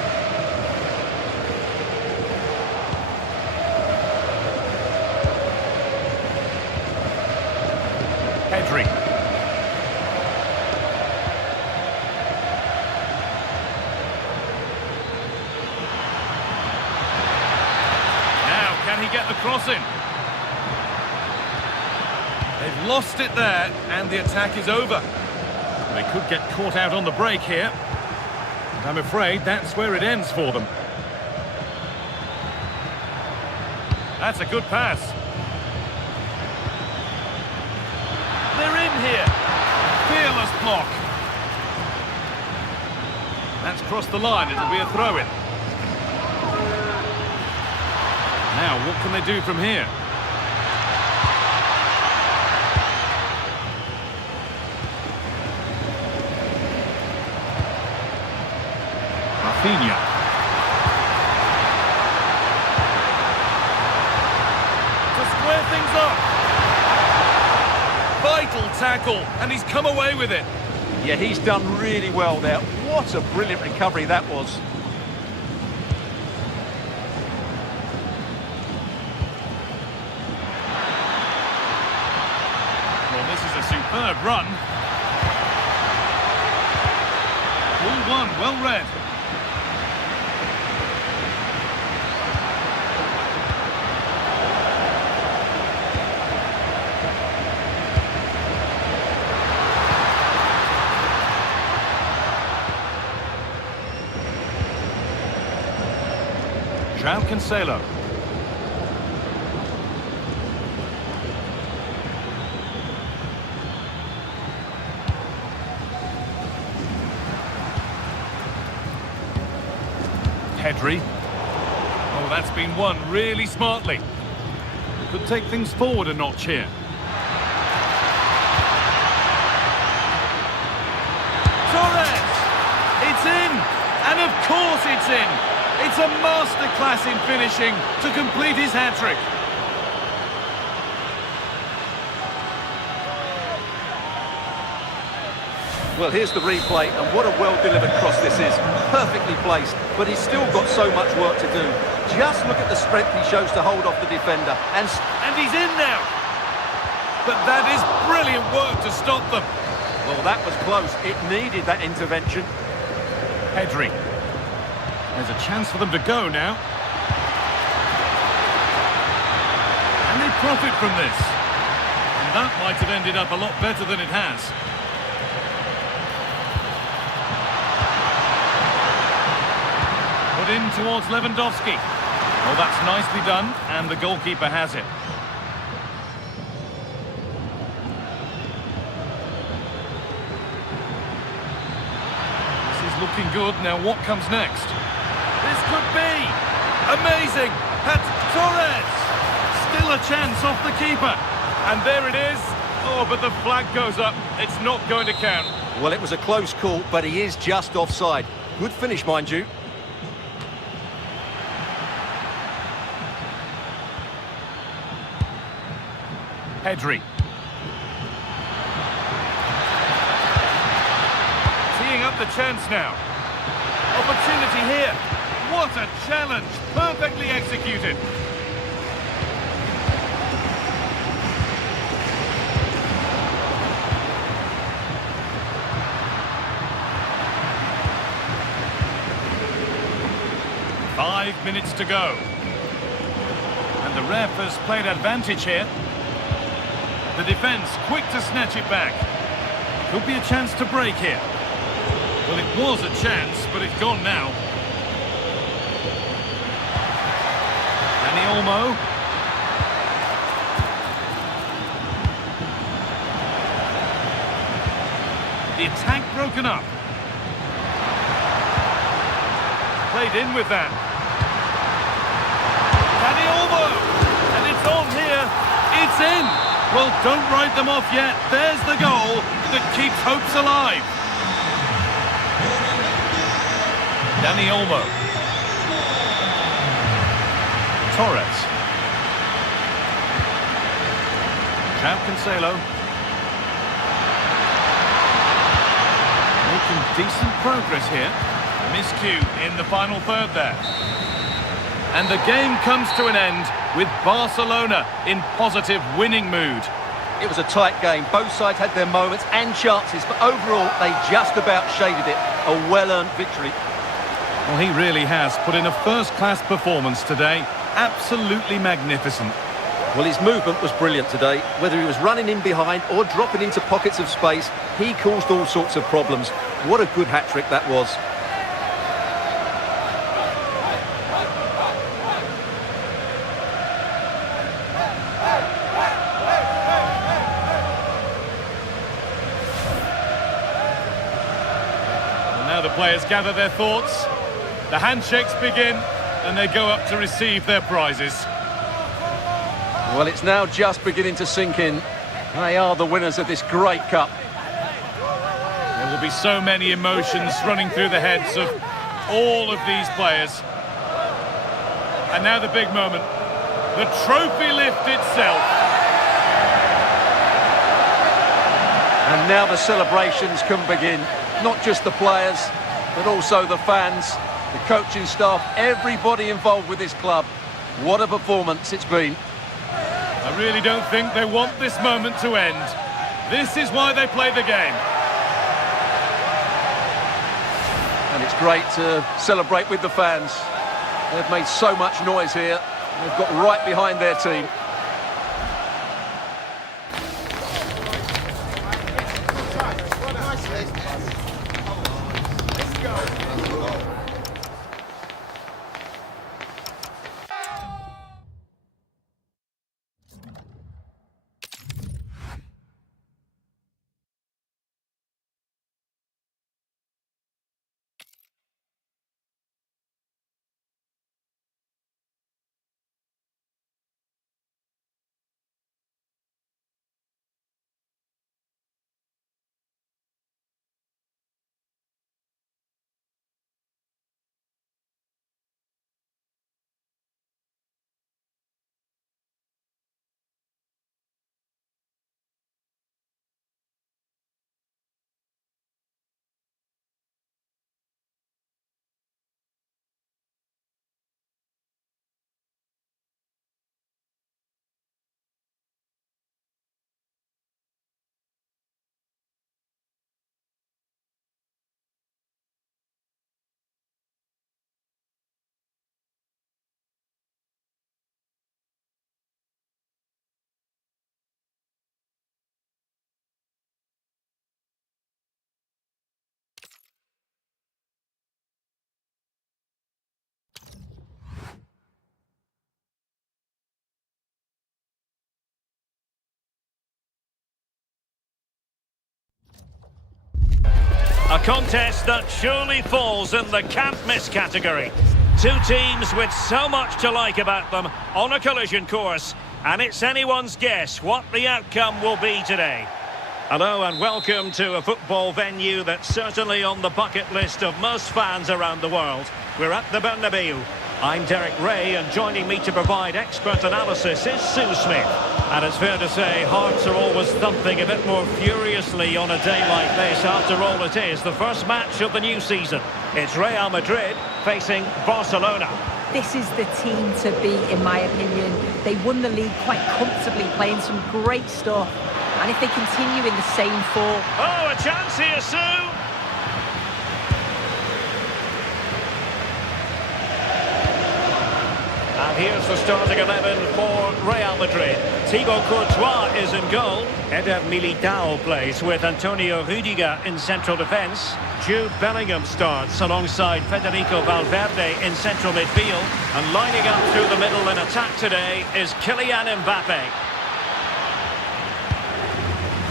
Pedri. Now, can he get the cross in? They've lost it there, and the attack is over. They could get caught out on the break here. I'm afraid that's where it ends for them. That's a good pass. They're in here. Fearless block. That's crossed the line. It'll be a throw-in. Now, what can they do from here? Rafinha. To square things up. Vital tackle, and he's come away with it. Yeah, he's done really well there. What a brilliant recovery that was. Well, this is a superb run. Ball one, well read. João Cancelo. Pedri. Oh, that's been won really smartly. Could take things forward a notch here. Torres! It's in! And of course it's in! It's a masterclass in finishing to complete his hat-trick. Well, here's the replay, and what a well-delivered cross this is. Perfectly placed, but he's still got so much work to do. Just look at the strength he shows to hold off the defender. And he's in now! But that is brilliant work to stop them. Well, that was close. It needed that intervention. Pedri. There's a chance for them to go now. And they profit from this. And that might have ended up a lot better than it has. Put in towards Lewandowski. Oh, that's nicely done, and the goalkeeper has it. This is looking good. Now, what comes next? This could be amazing. That's Torres. Still a chance off the keeper. And there it is. Oh, but the flag goes up. It's not going to count. Well, it was a close call, but he is just offside. Good finish, mind you. Pedri. Teeing up the chance now. Opportunity here. What a challenge. Perfectly executed. Five minutes to go. And the ref has played advantage here. The defence quick to snatch it back. Could be a chance to break here. Well, it was a chance, but it's gone now. Dani Olmo. The attack broken up. Played in with that. Dani Olmo. And it's on here. It's in. Well, don't write them off yet. There's the goal that keeps hopes alive. Dani Olmo. Torres. Cancelo. Making decent progress here. Miscue in the final third there. And the game comes to an end with Barcelona in positive winning mood. It was a tight game. Both sides had their moments and chances, but overall, they just about shaded it. A well-earned victory. Well, he really has put in a first-class performance today. Absolutely magnificent. Well, his movement was brilliant today. Whether he was running in behind or dropping into pockets of space, he caused all sorts of problems. What a good hat-trick that was. Now the players gather their thoughts, the handshakes begin, and they go up to receive their prizes. Well, it's now just beginning to sink in. They are the winners of this great cup. There will be so many emotions running through the heads of all of these players. And now the big moment, the trophy lift itself. And now the celebrations can begin. Not just the players, but also the fans, the coaching staff, everybody involved with this club. What a performance it's been. I really don't think they want this moment to end. This is why they play the game. And it's great to celebrate with the fans. They've made so much noise here. They've got right behind their team. A contest that surely falls in the can't miss category. Two teams with so much to like about them on a collision course, and it's anyone's guess what the outcome will be today. Hello and welcome to a football venue that's certainly on the bucket list of most fans around the world. We're at the Bernabeu. I'm Derek Ray, and joining me to provide expert analysis is Sue Smith. And it's fair to say hearts are always thumping a bit more furiously on a day like this. After all, it is the first match of the new season. It's Real Madrid facing Barcelona. This is the team to beat, in my opinion. They won the league quite comfortably, playing some great stuff. And if they continue in the same form... Oh, a chance here, Sue! And here's the starting 11 for Real Madrid. Thibaut Courtois is in goal. Eder Militao plays with Antonio Rüdiger in central defence. Jude Bellingham starts alongside Federico Valverde in central midfield. And lining up through the middle in attack today is Kylian Mbappe.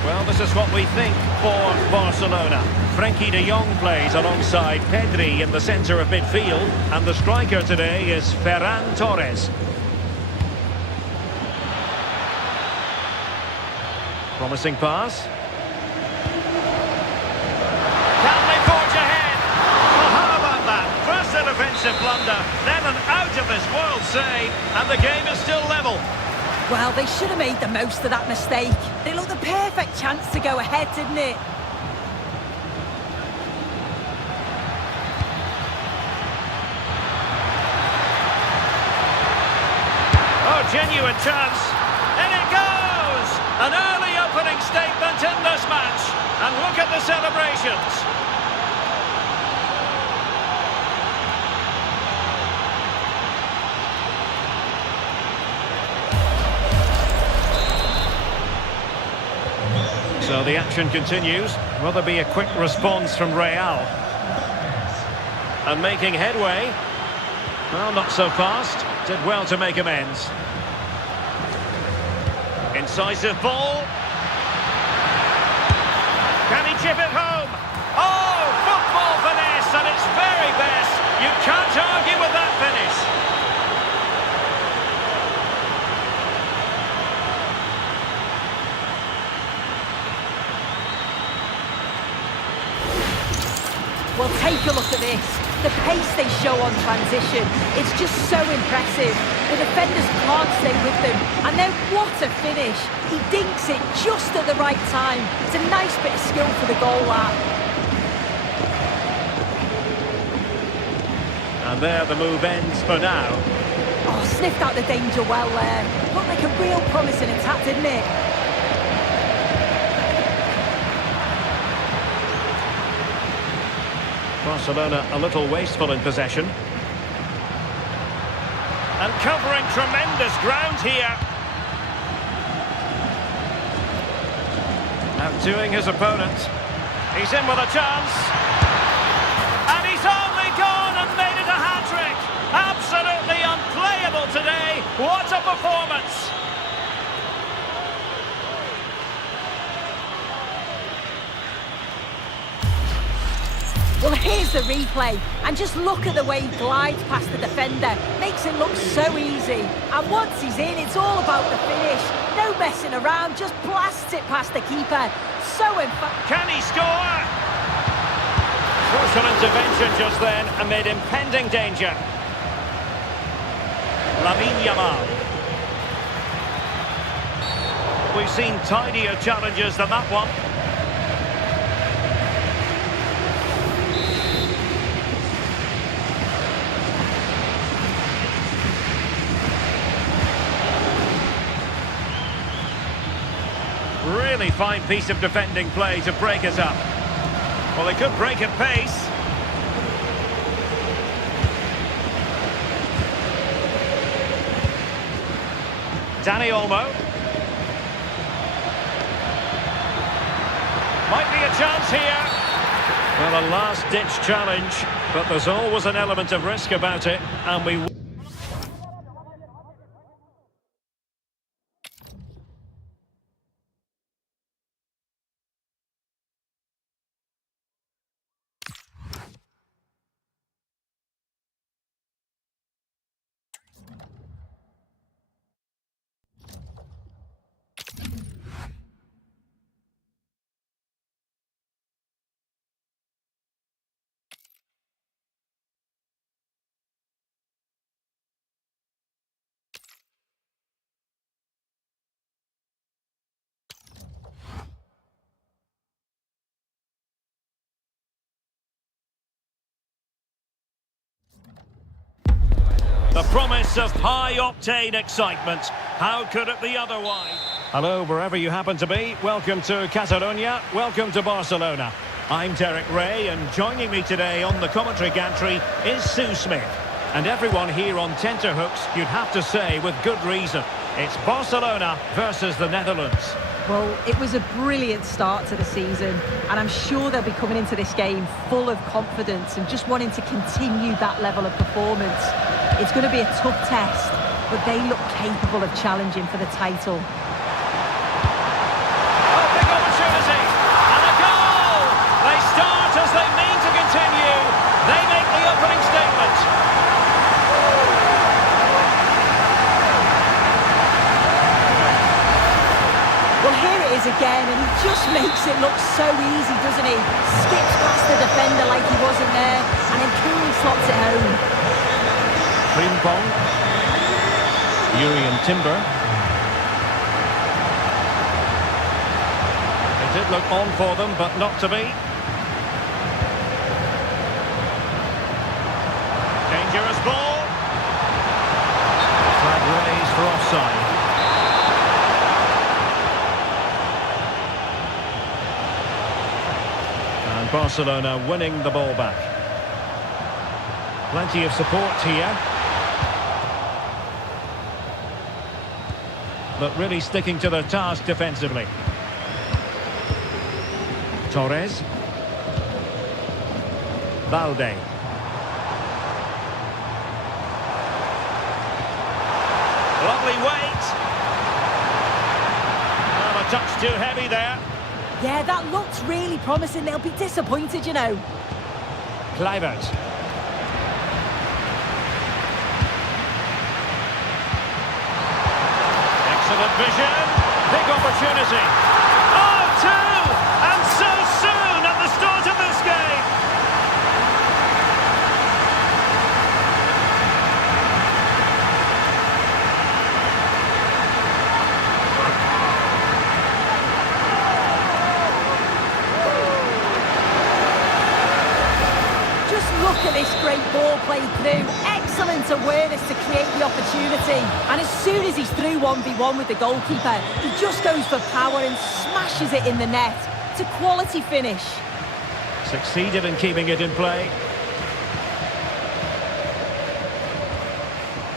Well, this is what we think for Barcelona. Frenkie de Jong plays alongside Pedri in the centre of midfield. And the striker today is Ferran Torres. Promising pass. Can they forge ahead? Well, how about that? First a defensive blunder, then an out-of-this-world save, and the game is still level. Well, they should have made the most of that mistake. It looked the perfect chance to go ahead, didn't it? Oh, genuine chance. And it goes! An early opening statement in this match. And look at the celebrations. So the action continues. Will there be a quick response from Real? And making headway. Well, not so fast. Did well to make amends. Incisive ball. Can he chip it home? Oh, football finesse at its very best. You can't argue with that finish. Well, take a look at this. The pace they show on transition, it's just so impressive. The defenders can't stay with them. And then what a finish. He dinks it just at the right time. It's a nice bit of skill for the goal, that. And there the move ends for now. Oh, sniffed out the danger well there. Looked like a real promising attack, didn't it? Barcelona a little wasteful in possession. And covering tremendous ground here. Outdoing his opponent. He's in with a chance. And he's only gone and made it a hat-trick. Absolutely unplayable today. What a performance. Well, here's the replay, and just look at the way he glides past the defender. Makes it look so easy. And once he's in, it's all about the finish. No messing around, just blasts it past the keeper. So emphatic. Can he score? Crucial intervention just then amid impending danger. Lamine Yamal. We've seen tidier challenges than that one. Really fine piece of defending play to break us up. Well, they could break at pace. Dani Olmo. Might be a chance here. Well, a last-ditch challenge, but there's always an element of risk about it, and we... The promise of high-octane excitement. How could it be otherwise? Hello, wherever you happen to be. Welcome to Catalonia. Welcome to Barcelona. I'm Derek Ray, and joining me today on the commentary gantry is Sue Smith. And everyone here on tenterhooks, you'd have to say with good reason. It's Barcelona versus the Netherlands. Well, it was a brilliant start to the season, and I'm sure they'll be coming into this game full of confidence and just wanting to continue that level of performance. It's going to be a tough test, but they look capable of challenging for the title. Oh, big opportunity! And a goal! They start as they mean to continue. They make the opening statement. Well, here it is again, and he just makes it look so easy, doesn't he? Skips past the defender like he wasn't there, and then coolly slots it home. Frimpong. Urian Timber. It did look on for them, but not to be. Dangerous ball. Flag raised for offside. And Barcelona winning the ball back. Plenty of support here. But really sticking to their task defensively. Torres. Valde. Lovely weight. Well, a touch too heavy there. Yeah, that looks really promising. They'll be disappointed, you know. Kluivert. Excellent vision. Big opportunity. Oh, two! And so soon at the start of this game. Look at this great ball played through. Excellent awareness to create the opportunity. And as soon as he's through 1v1 with the goalkeeper, he just goes for power and smashes it in the net. It's a quality finish. Succeeded in keeping it in play.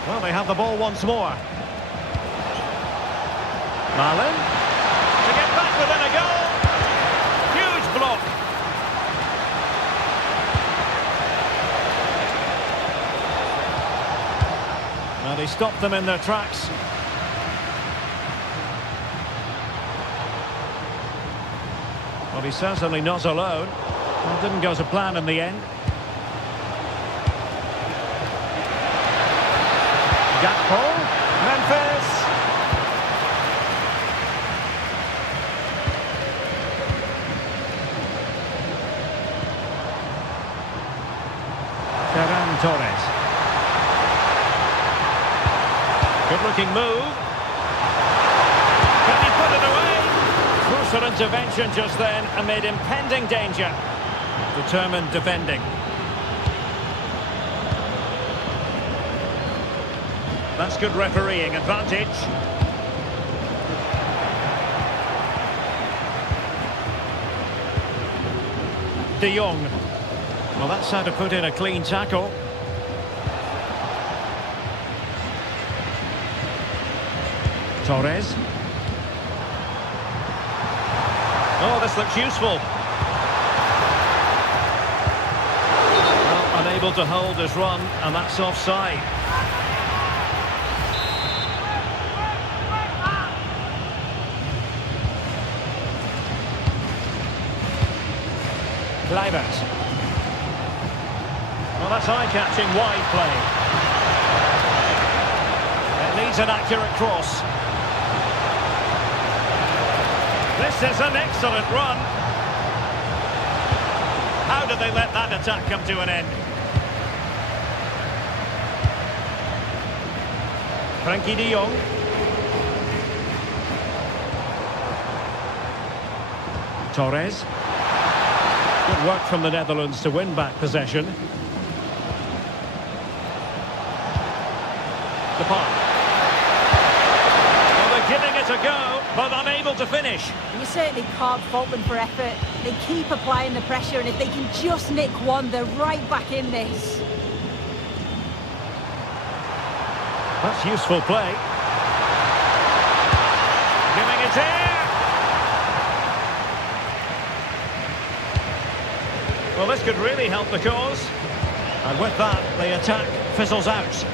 Well, they have the ball once more. Marlon. To get back within a goal. Huge block. Now they stopped them in their tracks. Well, he's certainly not alone. Well, didn't go to plan in the end. Gakpo. Memphis. Ferran Torres. Good-looking move. Can he put it away? Crucial intervention just then amid impending danger. Determined defending. That's good refereeing advantage. De Jong. Well, that's how to put in a clean tackle. Torres. Oh, this looks useful. Well, unable to hold his run, and that's offside. Kluivert. Well, that's eye-catching wide play. It needs an accurate cross. This is an excellent run. How did they let that attack come to an end? Frankie de Jong. Torres. Good work from the Netherlands to win back possession. the park. Well, they're giving it a go, but unable to finish. You certainly can't fault them for effort. They keep applying the pressure, and if they can just nick one, they're right back in this. That's useful play. Giving it here. Well, this could really help the cause. And with that, the attack fizzles out.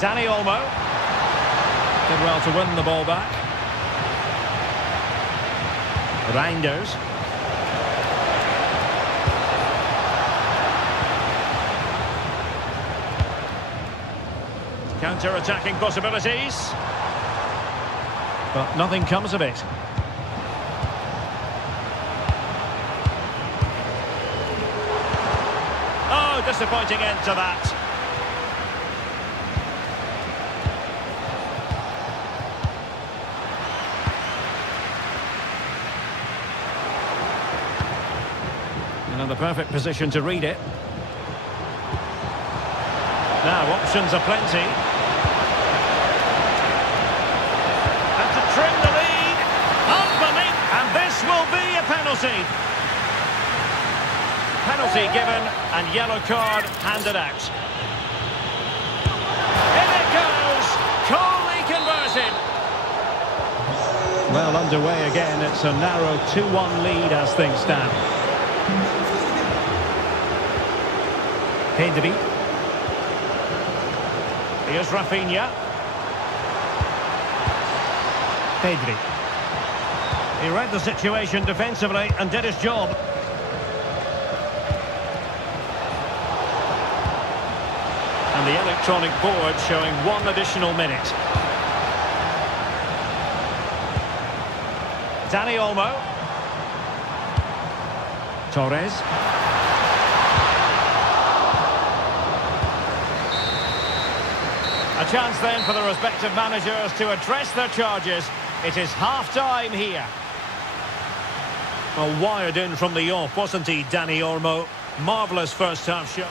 Dani Olmo. Did well to win the ball back. Reinders. Counter-attacking possibilities. But nothing comes of it. Oh, disappointing end to that. And in the perfect position to read it. Now, options are plenty. And to trim the lead. Unbelievable. And this will be a penalty. Penalty given and yellow card handed out. In it goes. Coolly converted. Well, underway again. It's a narrow 2-1 lead as things stand. Pedri. Here's Rafinha. Pedri. He read the situation defensively and did his job. And the electronic board showing 1 additional minute. Dani Olmo. Torres. A chance then for the respective managers to address their charges. It is half-time here. Well, wired in from the off, wasn't he, Dani Olmo? Marvellous first-half shot.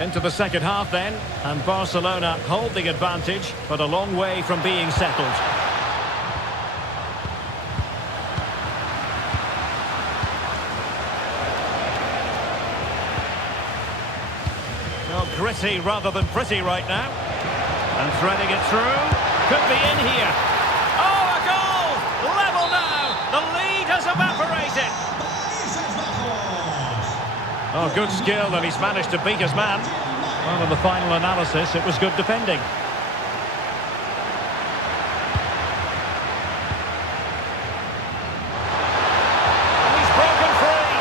Into the second half then, and Barcelona hold the advantage, but a long way from being settled. Well, gritty rather than pretty right now. And threading it through, could be in here. Oh, a goal! Level now! The lead has evaporated! Oh, good skill, and he's managed to beat his man. Well, in the final analysis, it was good defending. And he's broken free.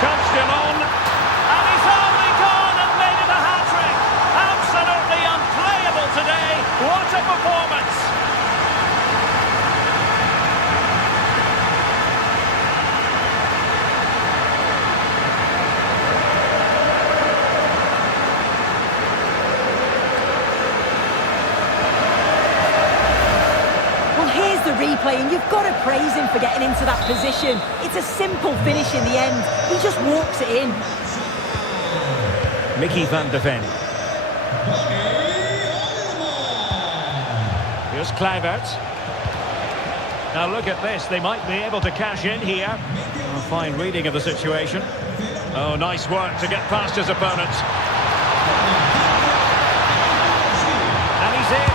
Chance still on. And he's only gone and made it a hat-trick. Absolutely unplayable today. What a performance. Replay, and you've got to praise him for getting into that position. It's a simple finish in the end. He just walks it in. Mickey van de Ven. Here's Kluivert. Now look at this. They might be able to cash in here. A fine reading of the situation. Oh, nice work to get past his opponent. And he's in.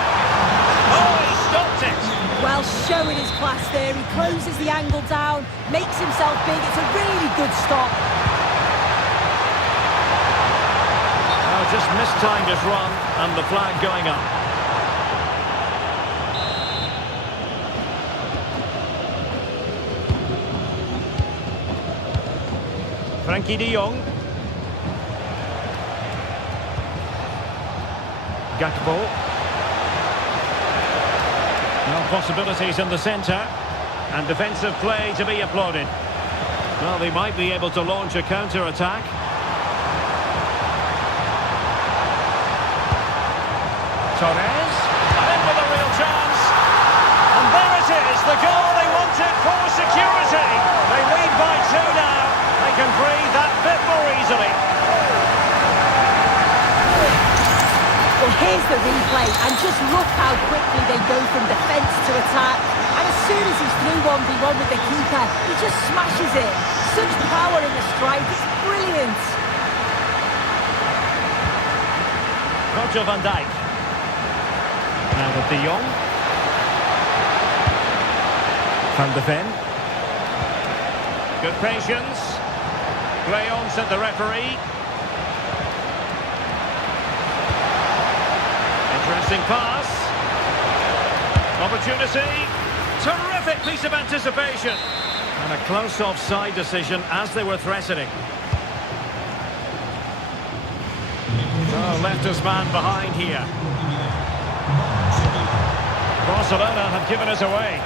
Oh, he stopped it. Well, showing his class there. He closes the angle down, makes himself big. It's a really good stop. Oh, just mistimed his run, and the flag going up. Frankie de Jong. Gakpo. Well, possibilities in the centre. And defensive play to be applauded. Well, they might be able to launch a counter-attack. Torres, in with a real chance. And there it is, the goal they wanted for security. They lead by 2 now. They can breathe that bit more easily. Well, here's the replay, and just look how quickly they go from defence to attack. And as soon as he's through 1v1 with the keeper, he just smashes it. Such power in the strike, it's brilliant. Roger van Dijk. Now with De Jong. Van de Ven. Good patience. Play on, said the referee. Interesting pass. Opportunity. Terrific piece of anticipation. And a close offside decision as they were threatening. Oh, left his man behind here. Barcelona have given us away.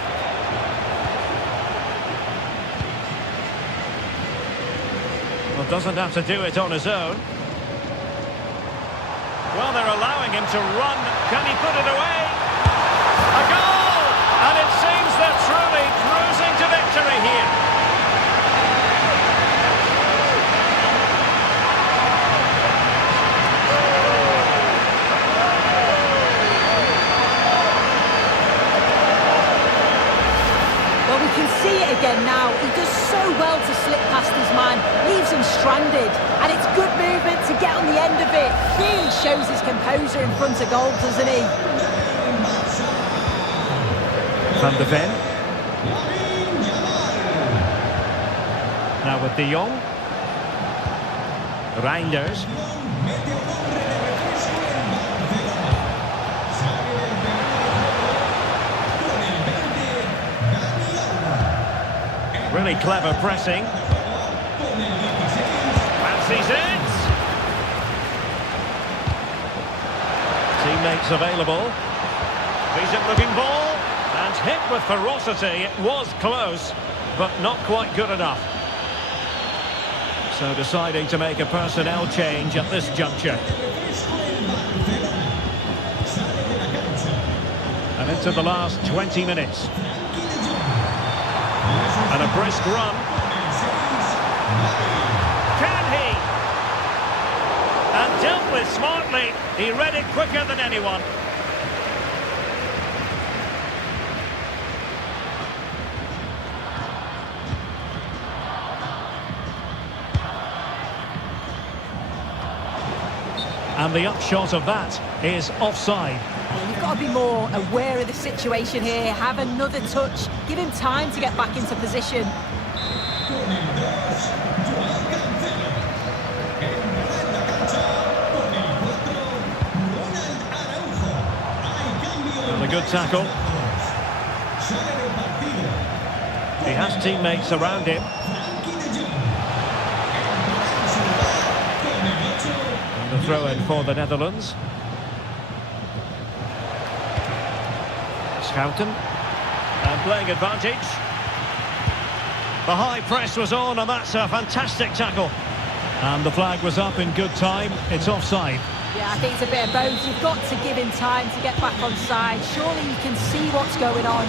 Well, doesn't have to do it on his own. Well, they're allowing him to run. Can he put it away? A goal! And it seems they're truly cruising to victory here. Well, we can see it again now. He does so well to slip past his man, leaves him stranded. And it's good movement to get on the end of it. Really shows his composure in front of goal, doesn't he? Van de Ven. Now with De Jong. Reinders. Really clever pressing. Fancies it. Teammates available. Decent looking ball. And hit with ferocity. It was close, but not quite good enough. So deciding to make a personnel change at this juncture. And into the last 20 minutes. And a brisk run. Can he? And dealt with smartly. He read it quicker than anyone. And the upshot of that is offside. You've got to be more aware of the situation here. Have another touch. Give him time to get back into position. And a good tackle. He has teammates around him. And a throw-in for the Netherlands. Schouten. And playing advantage. The high press was on, and that's a fantastic tackle. And the flag was up in good time. It's offside. Yeah, I think it's a bit of both. You've got to give him time to get back on side. Surely you can see what's going on.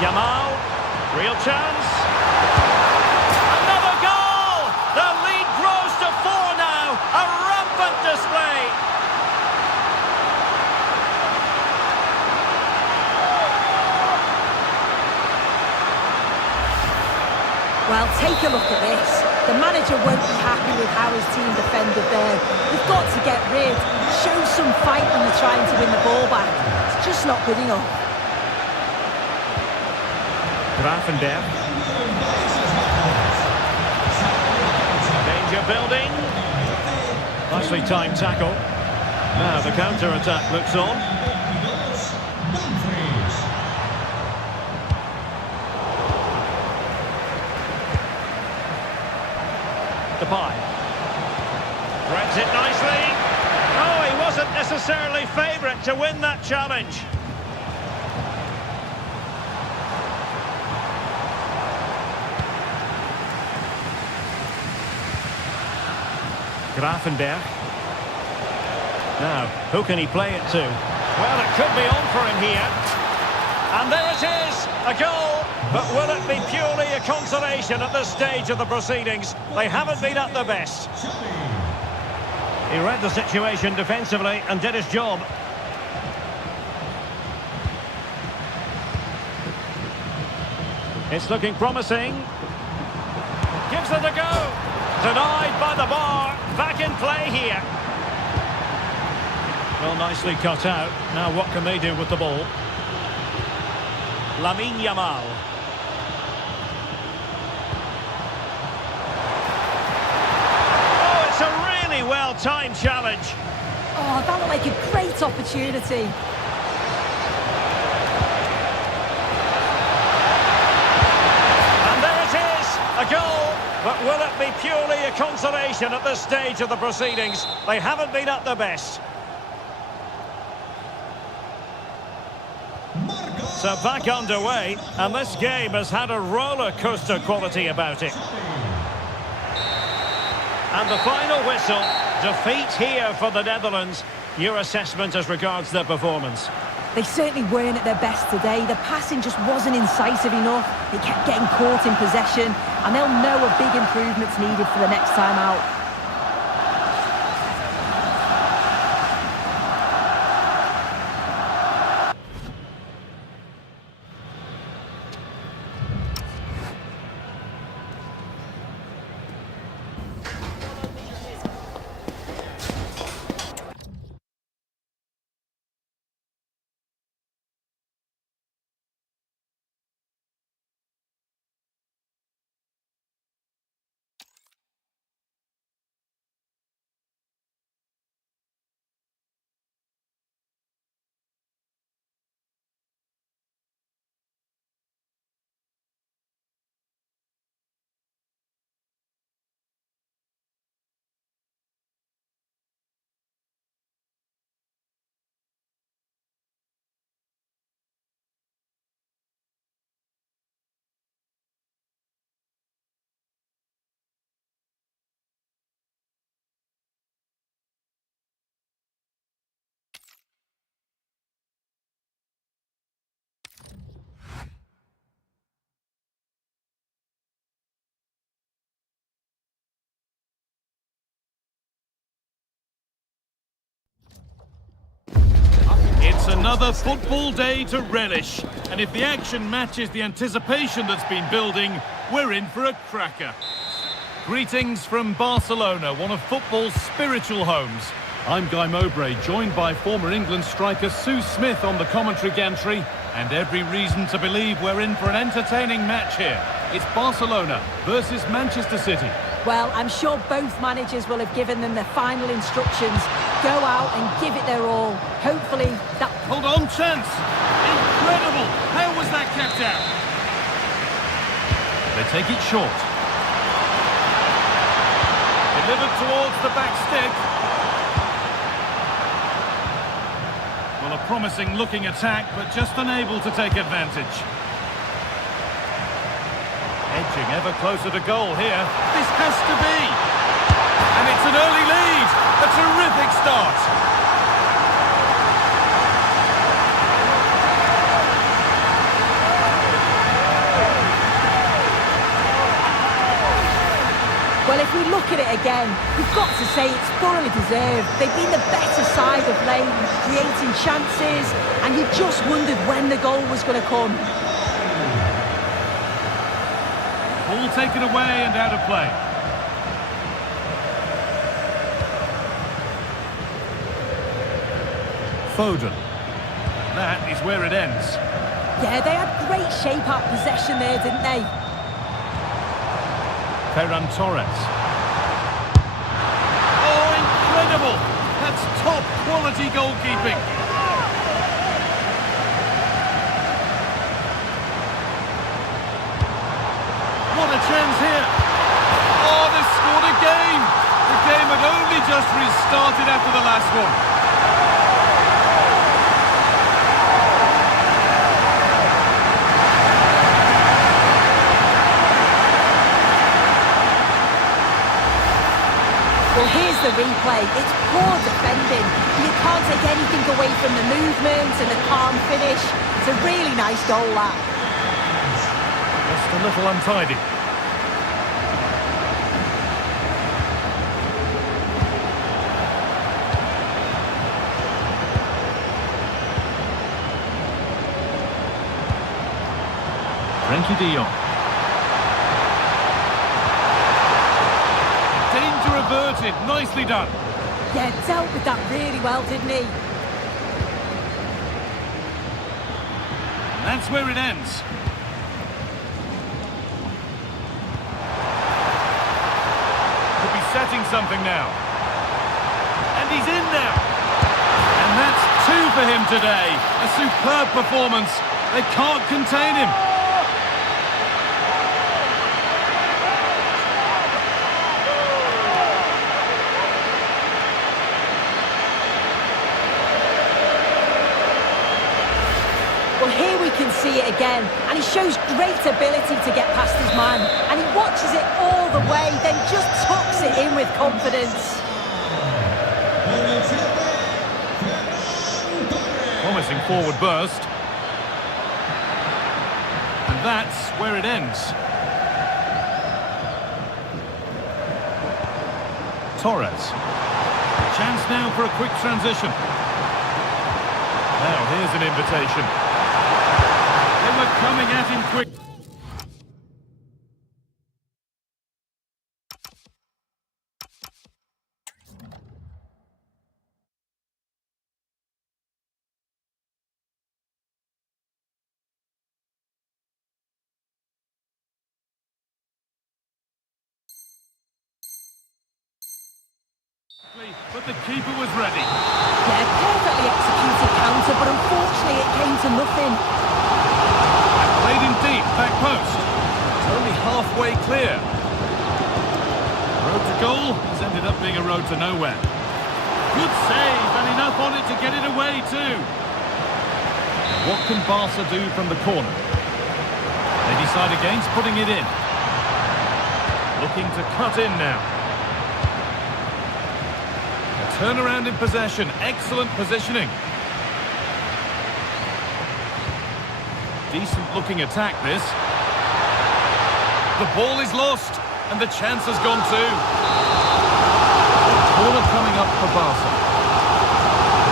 Yamal, real chance. Another goal! The lead grows to 4 now. A rampant display. Well, take a look at this. The manager won't be happy with how his team defended there. They've got to get rid. Show some fight when they're trying to win the ball back. It's just not good enough. Grafenberg. Danger building. Nicely timed tackle. Now the counter-attack looks on. Depay. Threads it nicely. Oh, he wasn't necessarily favourite. got to win that challenge. Grafenberg. Now, who can he play it to? Well, it could be on for him here. And there it is, a goal. But will it be purely a consolation at this stage of the proceedings? They haven't been at their best. He read the situation defensively and did his job. It's looking promising. Gives it a go. Denied by the bar. Back in play here. Well, nicely cut out. Now what can they do with the ball? Lamine Yamal. Oh, it's a really well-timed challenge. Oh, that looked like a great opportunity. And there it is, a goal. But will it be purely a consolation at this stage of the proceedings? They haven't been at their best. So back underway, and this game has had a roller coaster quality about it. And the final whistle, defeat here for the Netherlands. Your assessment as regards their performance? They certainly weren't at their best today. The passing just wasn't incisive enough. They kept getting caught in possession, and they'll know a big improvement's needed for the next time out. It's another football day to relish, and if the action matches the anticipation that's been building, we're in for a cracker. Greetings from Barcelona, one of football's spiritual homes. I'm Guy Mowbray, joined by former England striker Sue Smith on the commentary gantry, and every reason to believe we're in for an entertaining match here. It's Barcelona versus Manchester City. Well, I'm sure both managers will have given them their final instructions. Go out and give it their all. Hopefully that... Hold on, chance! Incredible! How was that kept out? They take it short. Delivered towards the back stick. Well, a promising looking attack, but just unable to take advantage. Edging ever closer to goal here. This has to be! And it's an early lead! A terrific start! Well, if we look at it again, we've got to say it's thoroughly deserved. They've been the better side of late, creating chances, and you just wondered when the goal was going to come. Ball taken away and out of play. Foden. That is where it ends. Yeah, they had great shape-up possession there, didn't they? Ferran Torres. Oh, incredible! That's top-quality goalkeeping. What a chance here! Oh, they scored again! The game had only just restarted after the last one. the replay. It's poor defending. You can't take anything away from the movement and the calm finish. It's a really nice goal, that. Just a little untidy. Frenkie de Jong. Danger averted. Nicely done. Yeah, dealt with that really well, didn't he? And that's where it ends. Could be setting something now. And he's in now. And that's 2 for him today. A superb performance. They can't contain him. Well, here we can see it again, and he shows great ability to get past his man, and he watches it all the way, then just tucks it in with confidence. Promising forward burst. And that's where it ends. Torres. Chance now for a quick transition. Now here's an invitation. They were coming at him quick. But the keeper was ready. Yeah, perfectly executed counter, but unfortunately it came to nothing. And played in deep, back post. It's only halfway clear. Road to goal has ended up being a road to nowhere. Good save, and enough on it to get it away too. What can Barca do from the corner? They decide against putting it in. Looking to cut in now. Turnaround in possession, excellent positioning. Decent looking attack this. The ball is lost and the chance has gone too. Corner coming up for Barca.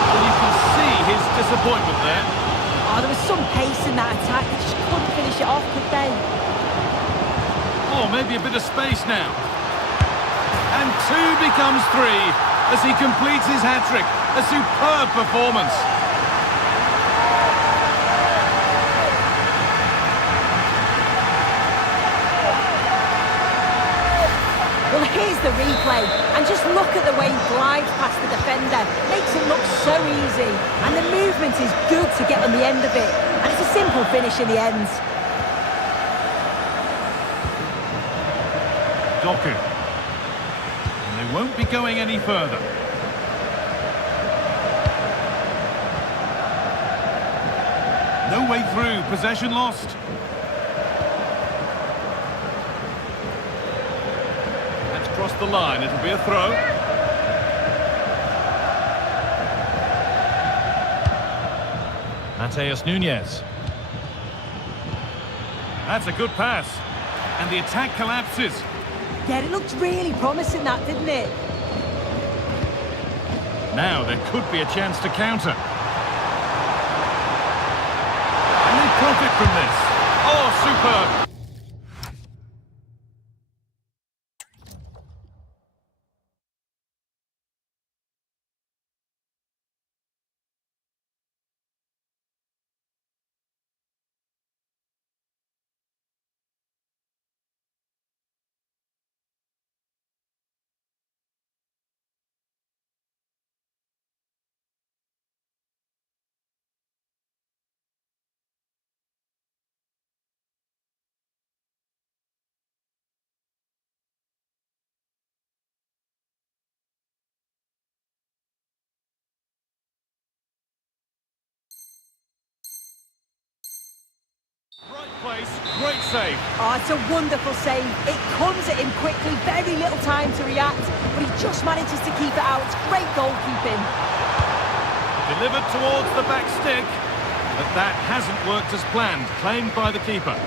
And you can see his disappointment there. Oh, there was some pace in that attack, they just couldn't finish it off, could they? Oh, maybe a bit of space now. And 2 becomes 3. As he completes his hat-trick. A superb performance. Well, here's the replay, and just look at the way he glides past the defender. Makes it look so easy, and the movement is good to get on the end of it. And it's a simple finish in the end. Doku. They won't be going any further. No way through, possession lost. That's crossed the line, it'll be a throw. Mateus Nunes. That's a good pass. And the attack collapses. Yeah, it looked really promising, that, didn't it? Now there could be a chance to counter. And they profit from this. Oh, superb. place, great save. Oh, it's a wonderful save. It comes at him quickly, very little time to react, but he just manages to keep it out. It's great goalkeeping. Delivered towards the back stick, but that hasn't worked as planned, claimed by the keeper.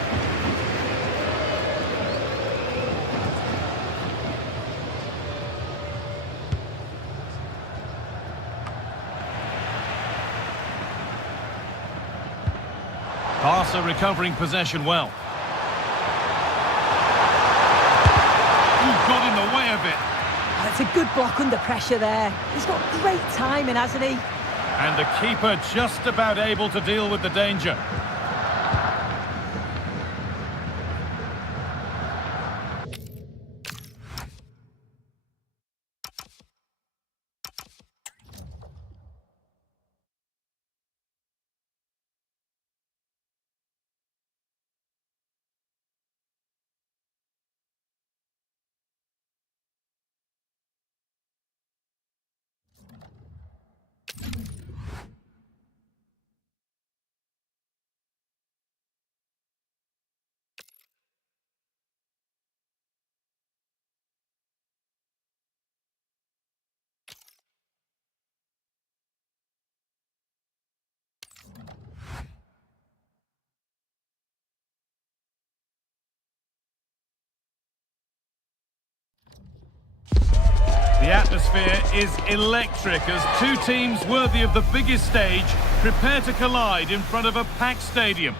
Barca recovering possession well. Ooh, got in the way of it. That's a good block under pressure there. He's got great timing, hasn't he? And the keeper just about able to deal with the danger. The atmosphere is electric as two teams worthy of the biggest stage prepare to collide in front of a packed stadium.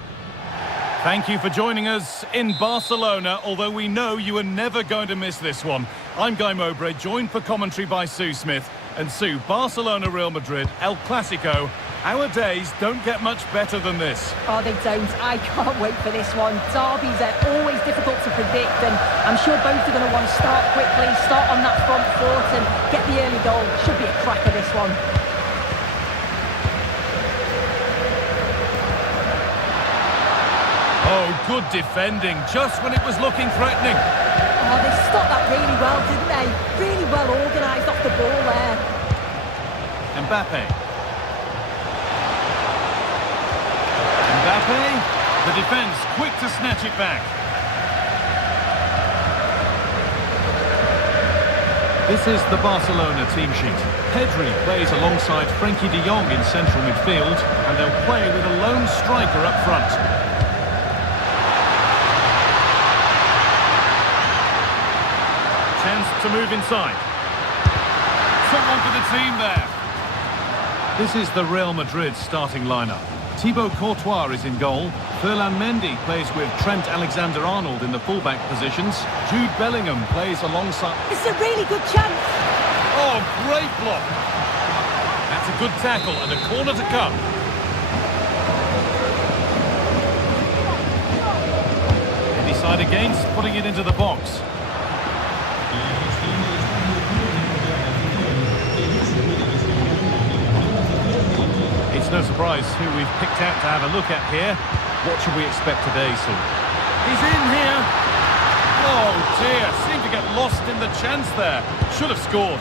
Thank you for joining us in Barcelona, although we know you are never going to miss this one. I'm Guy Mowbray, joined for commentary by Sue Smith. And Sue, Barcelona, Real Madrid, El Clasico. Our days don't get much better than this. Oh, they don't. I can't wait for this one. Derbies are always difficult to predict, and I'm sure both are going to want to start quickly, start on that front foot and get the early goal. Should be a cracker, this one. Oh, good defending, just when it was looking threatening. Oh, they stopped that really well, didn't they? Really well organised off the ball there. Mbappe. The defence quick to snatch it back. This is the Barcelona team sheet. Pedri plays alongside Frenkie de Jong in central midfield, and they'll play with a lone striker up front. Chance to move inside. Someone for the team there. This is the Real Madrid starting lineup. Thibaut Courtois is in goal. Ferland Mendy plays with Trent Alexander-Arnold in the fullback positions. Jude Bellingham plays alongside... It's a really good chance. Oh, great block. That's a good tackle and a corner to come. They decide against putting it into the box. It's no surprise who we've picked out to have a look at here. What should we expect today, Sue? He's in here. Oh dear, seemed to get lost in the chance there. Should have scored.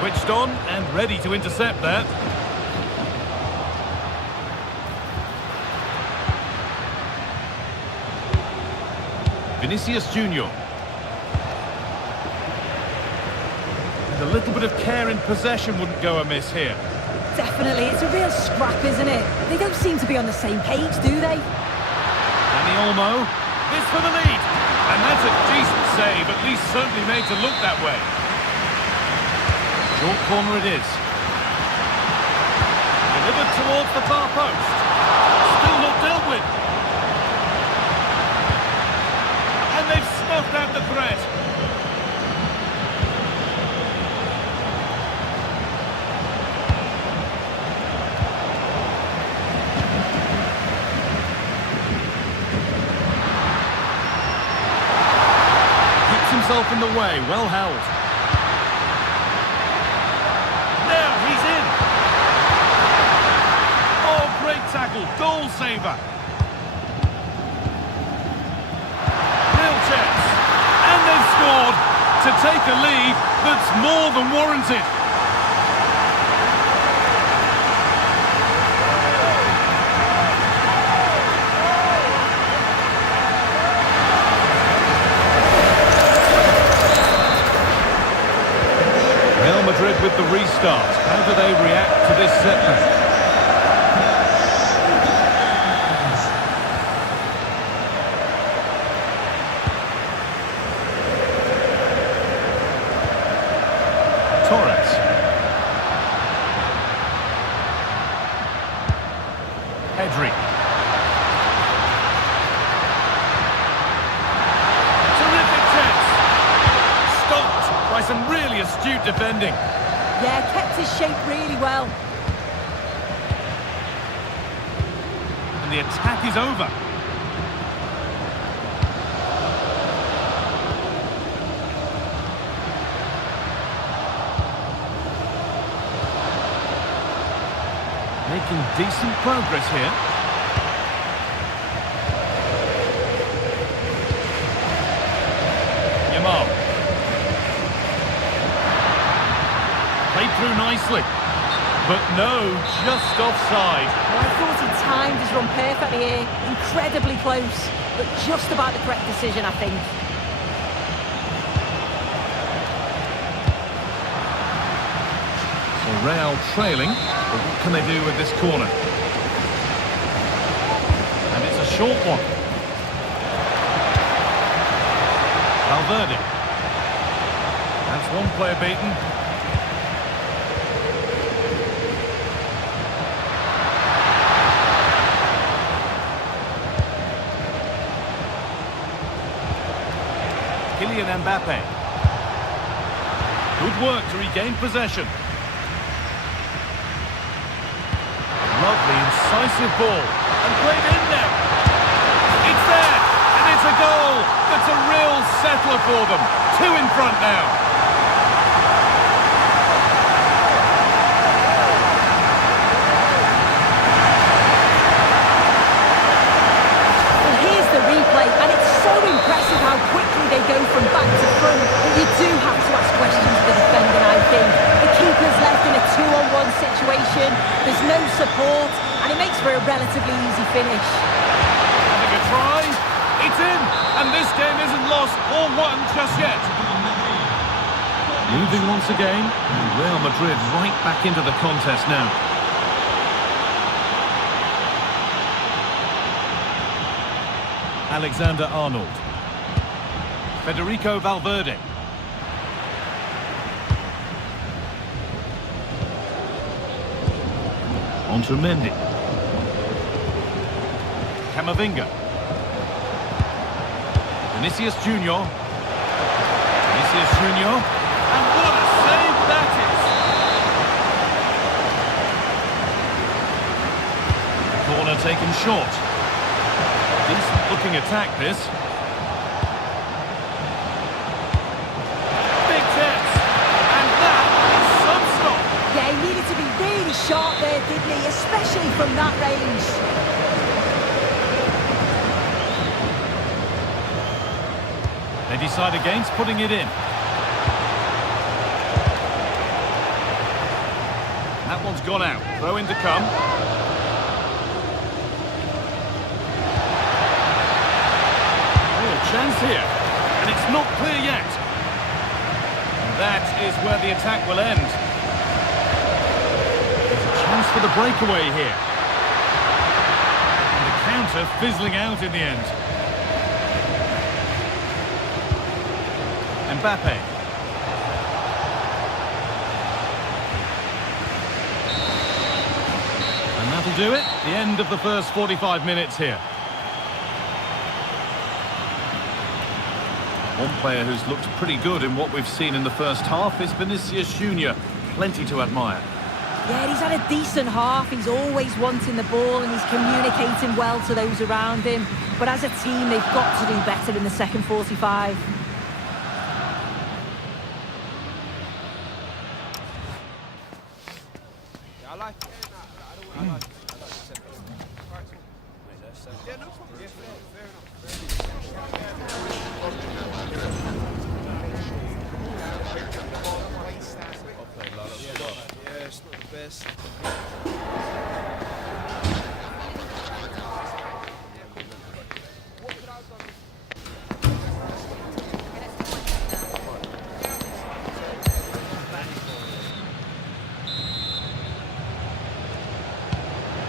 Switched on and ready to intercept that. Vinicius Junior. A little bit of care in possession wouldn't go amiss here. Definitely, it's a real scrap, isn't it? They don't seem to be on the same page, do they? Dani Olmo, this for the lead. And that's a decent save, at least certainly made to look that way. Short corner it is. Delivered towards the far post. Still not dealt with. And they've snuffed out the threat. Himself in the way, well held. Now he's in. Oh, great tackle, goal saver. Real chance, and they've scored to take a lead that's more than warranted. Madrid with the restart. How do they react to this setback? Torres. Pedri. Terrific chance. Stopped by some really astute defending. Yeah, kept his shape really well. And the attack is over. Making decent progress here. Yamal. Played through nicely. But no, just offside. Well, I thought he timed his run perfectly here. Incredibly close, but just about the correct decision, I think. So Real trailing. But what can they do with this corner? And it's a short one. Valverde. That's one player beaten. Kylian Mbappe. Good work to regain possession. Lovely, incisive ball. And played in now. It's there, and it's a goal. That's a real settler for them. 2 in front now. Well, here's the replay, and it's so impressive how quickly they go from back to front. But you do have to ask questions of the defending, I think. The keeper's left in a 2-on-1 situation. There's no support, and it makes for a relatively easy finish. Having a try. It's in, and this game isn't lost or won just yet. Moving once again, and Real Madrid right back into the contest now. Alexander-Arnold. Federico Valverde. On to Mendy. Camavinga. Vinicius Junior. Vinicius Junior. And what a save that is! Corner taken short. Decent looking attack this. Big chance. And that is some stop. Yeah, he needed to be really sharp there, didn't he? Especially from that range. They decide against putting it in. That one's gone out. Throw in to come. Real chance here. And it's not clear yet. And that is where the attack will end. There's a chance for the breakaway here. And the counter fizzling out in the end. Mbappe. And that'll do it. The end of the first 45 minutes here. One player who's looked pretty good in what we've seen in the first half is Vinicius Junior. Plenty to admire. Yeah, he's had a decent half. He's always wanting the ball and he's communicating well to those around him. But as a team, they've got to do better in the second 45.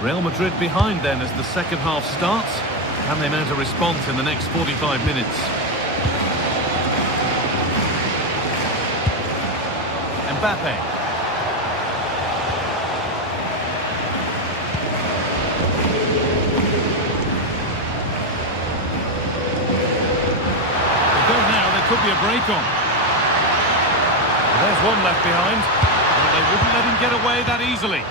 Real Madrid behind then as the second half starts. Can they mount a response in the next 45 minutes? Mbappe. Could be a break on. There's one left behind. Well, they wouldn't let him get away that easily. It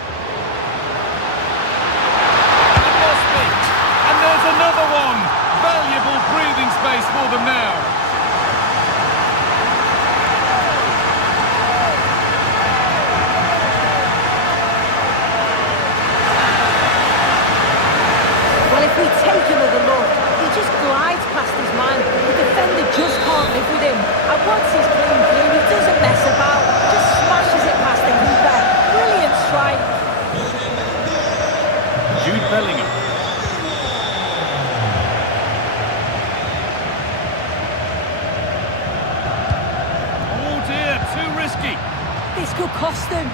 must be. And there's another one. Valuable breathing space for them now. Well, if we take another look, he just glides past his man. The defender just can't live with him. And once he's clean through, he doesn't mess about. Just smashes it past the keeper. Brilliant strike. Jude Bellingham. Oh dear, too risky. This could cost them.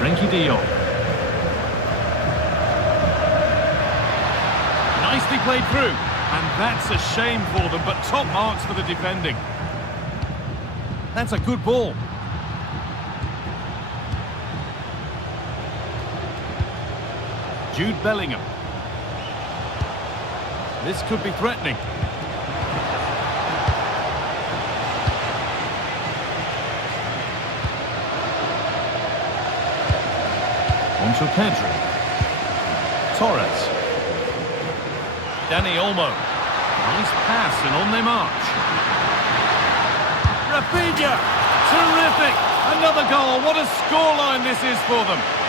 Frenkie de Jong. Nicely played through, and that's a shame for them, but top marks for the defending. That's a good ball. Jude Bellingham. This could be threatening. On to Pedri. Torres. Dani Olmo. Nice pass and on they march. Rafinha. Terrific. Another goal. What a scoreline this is for them.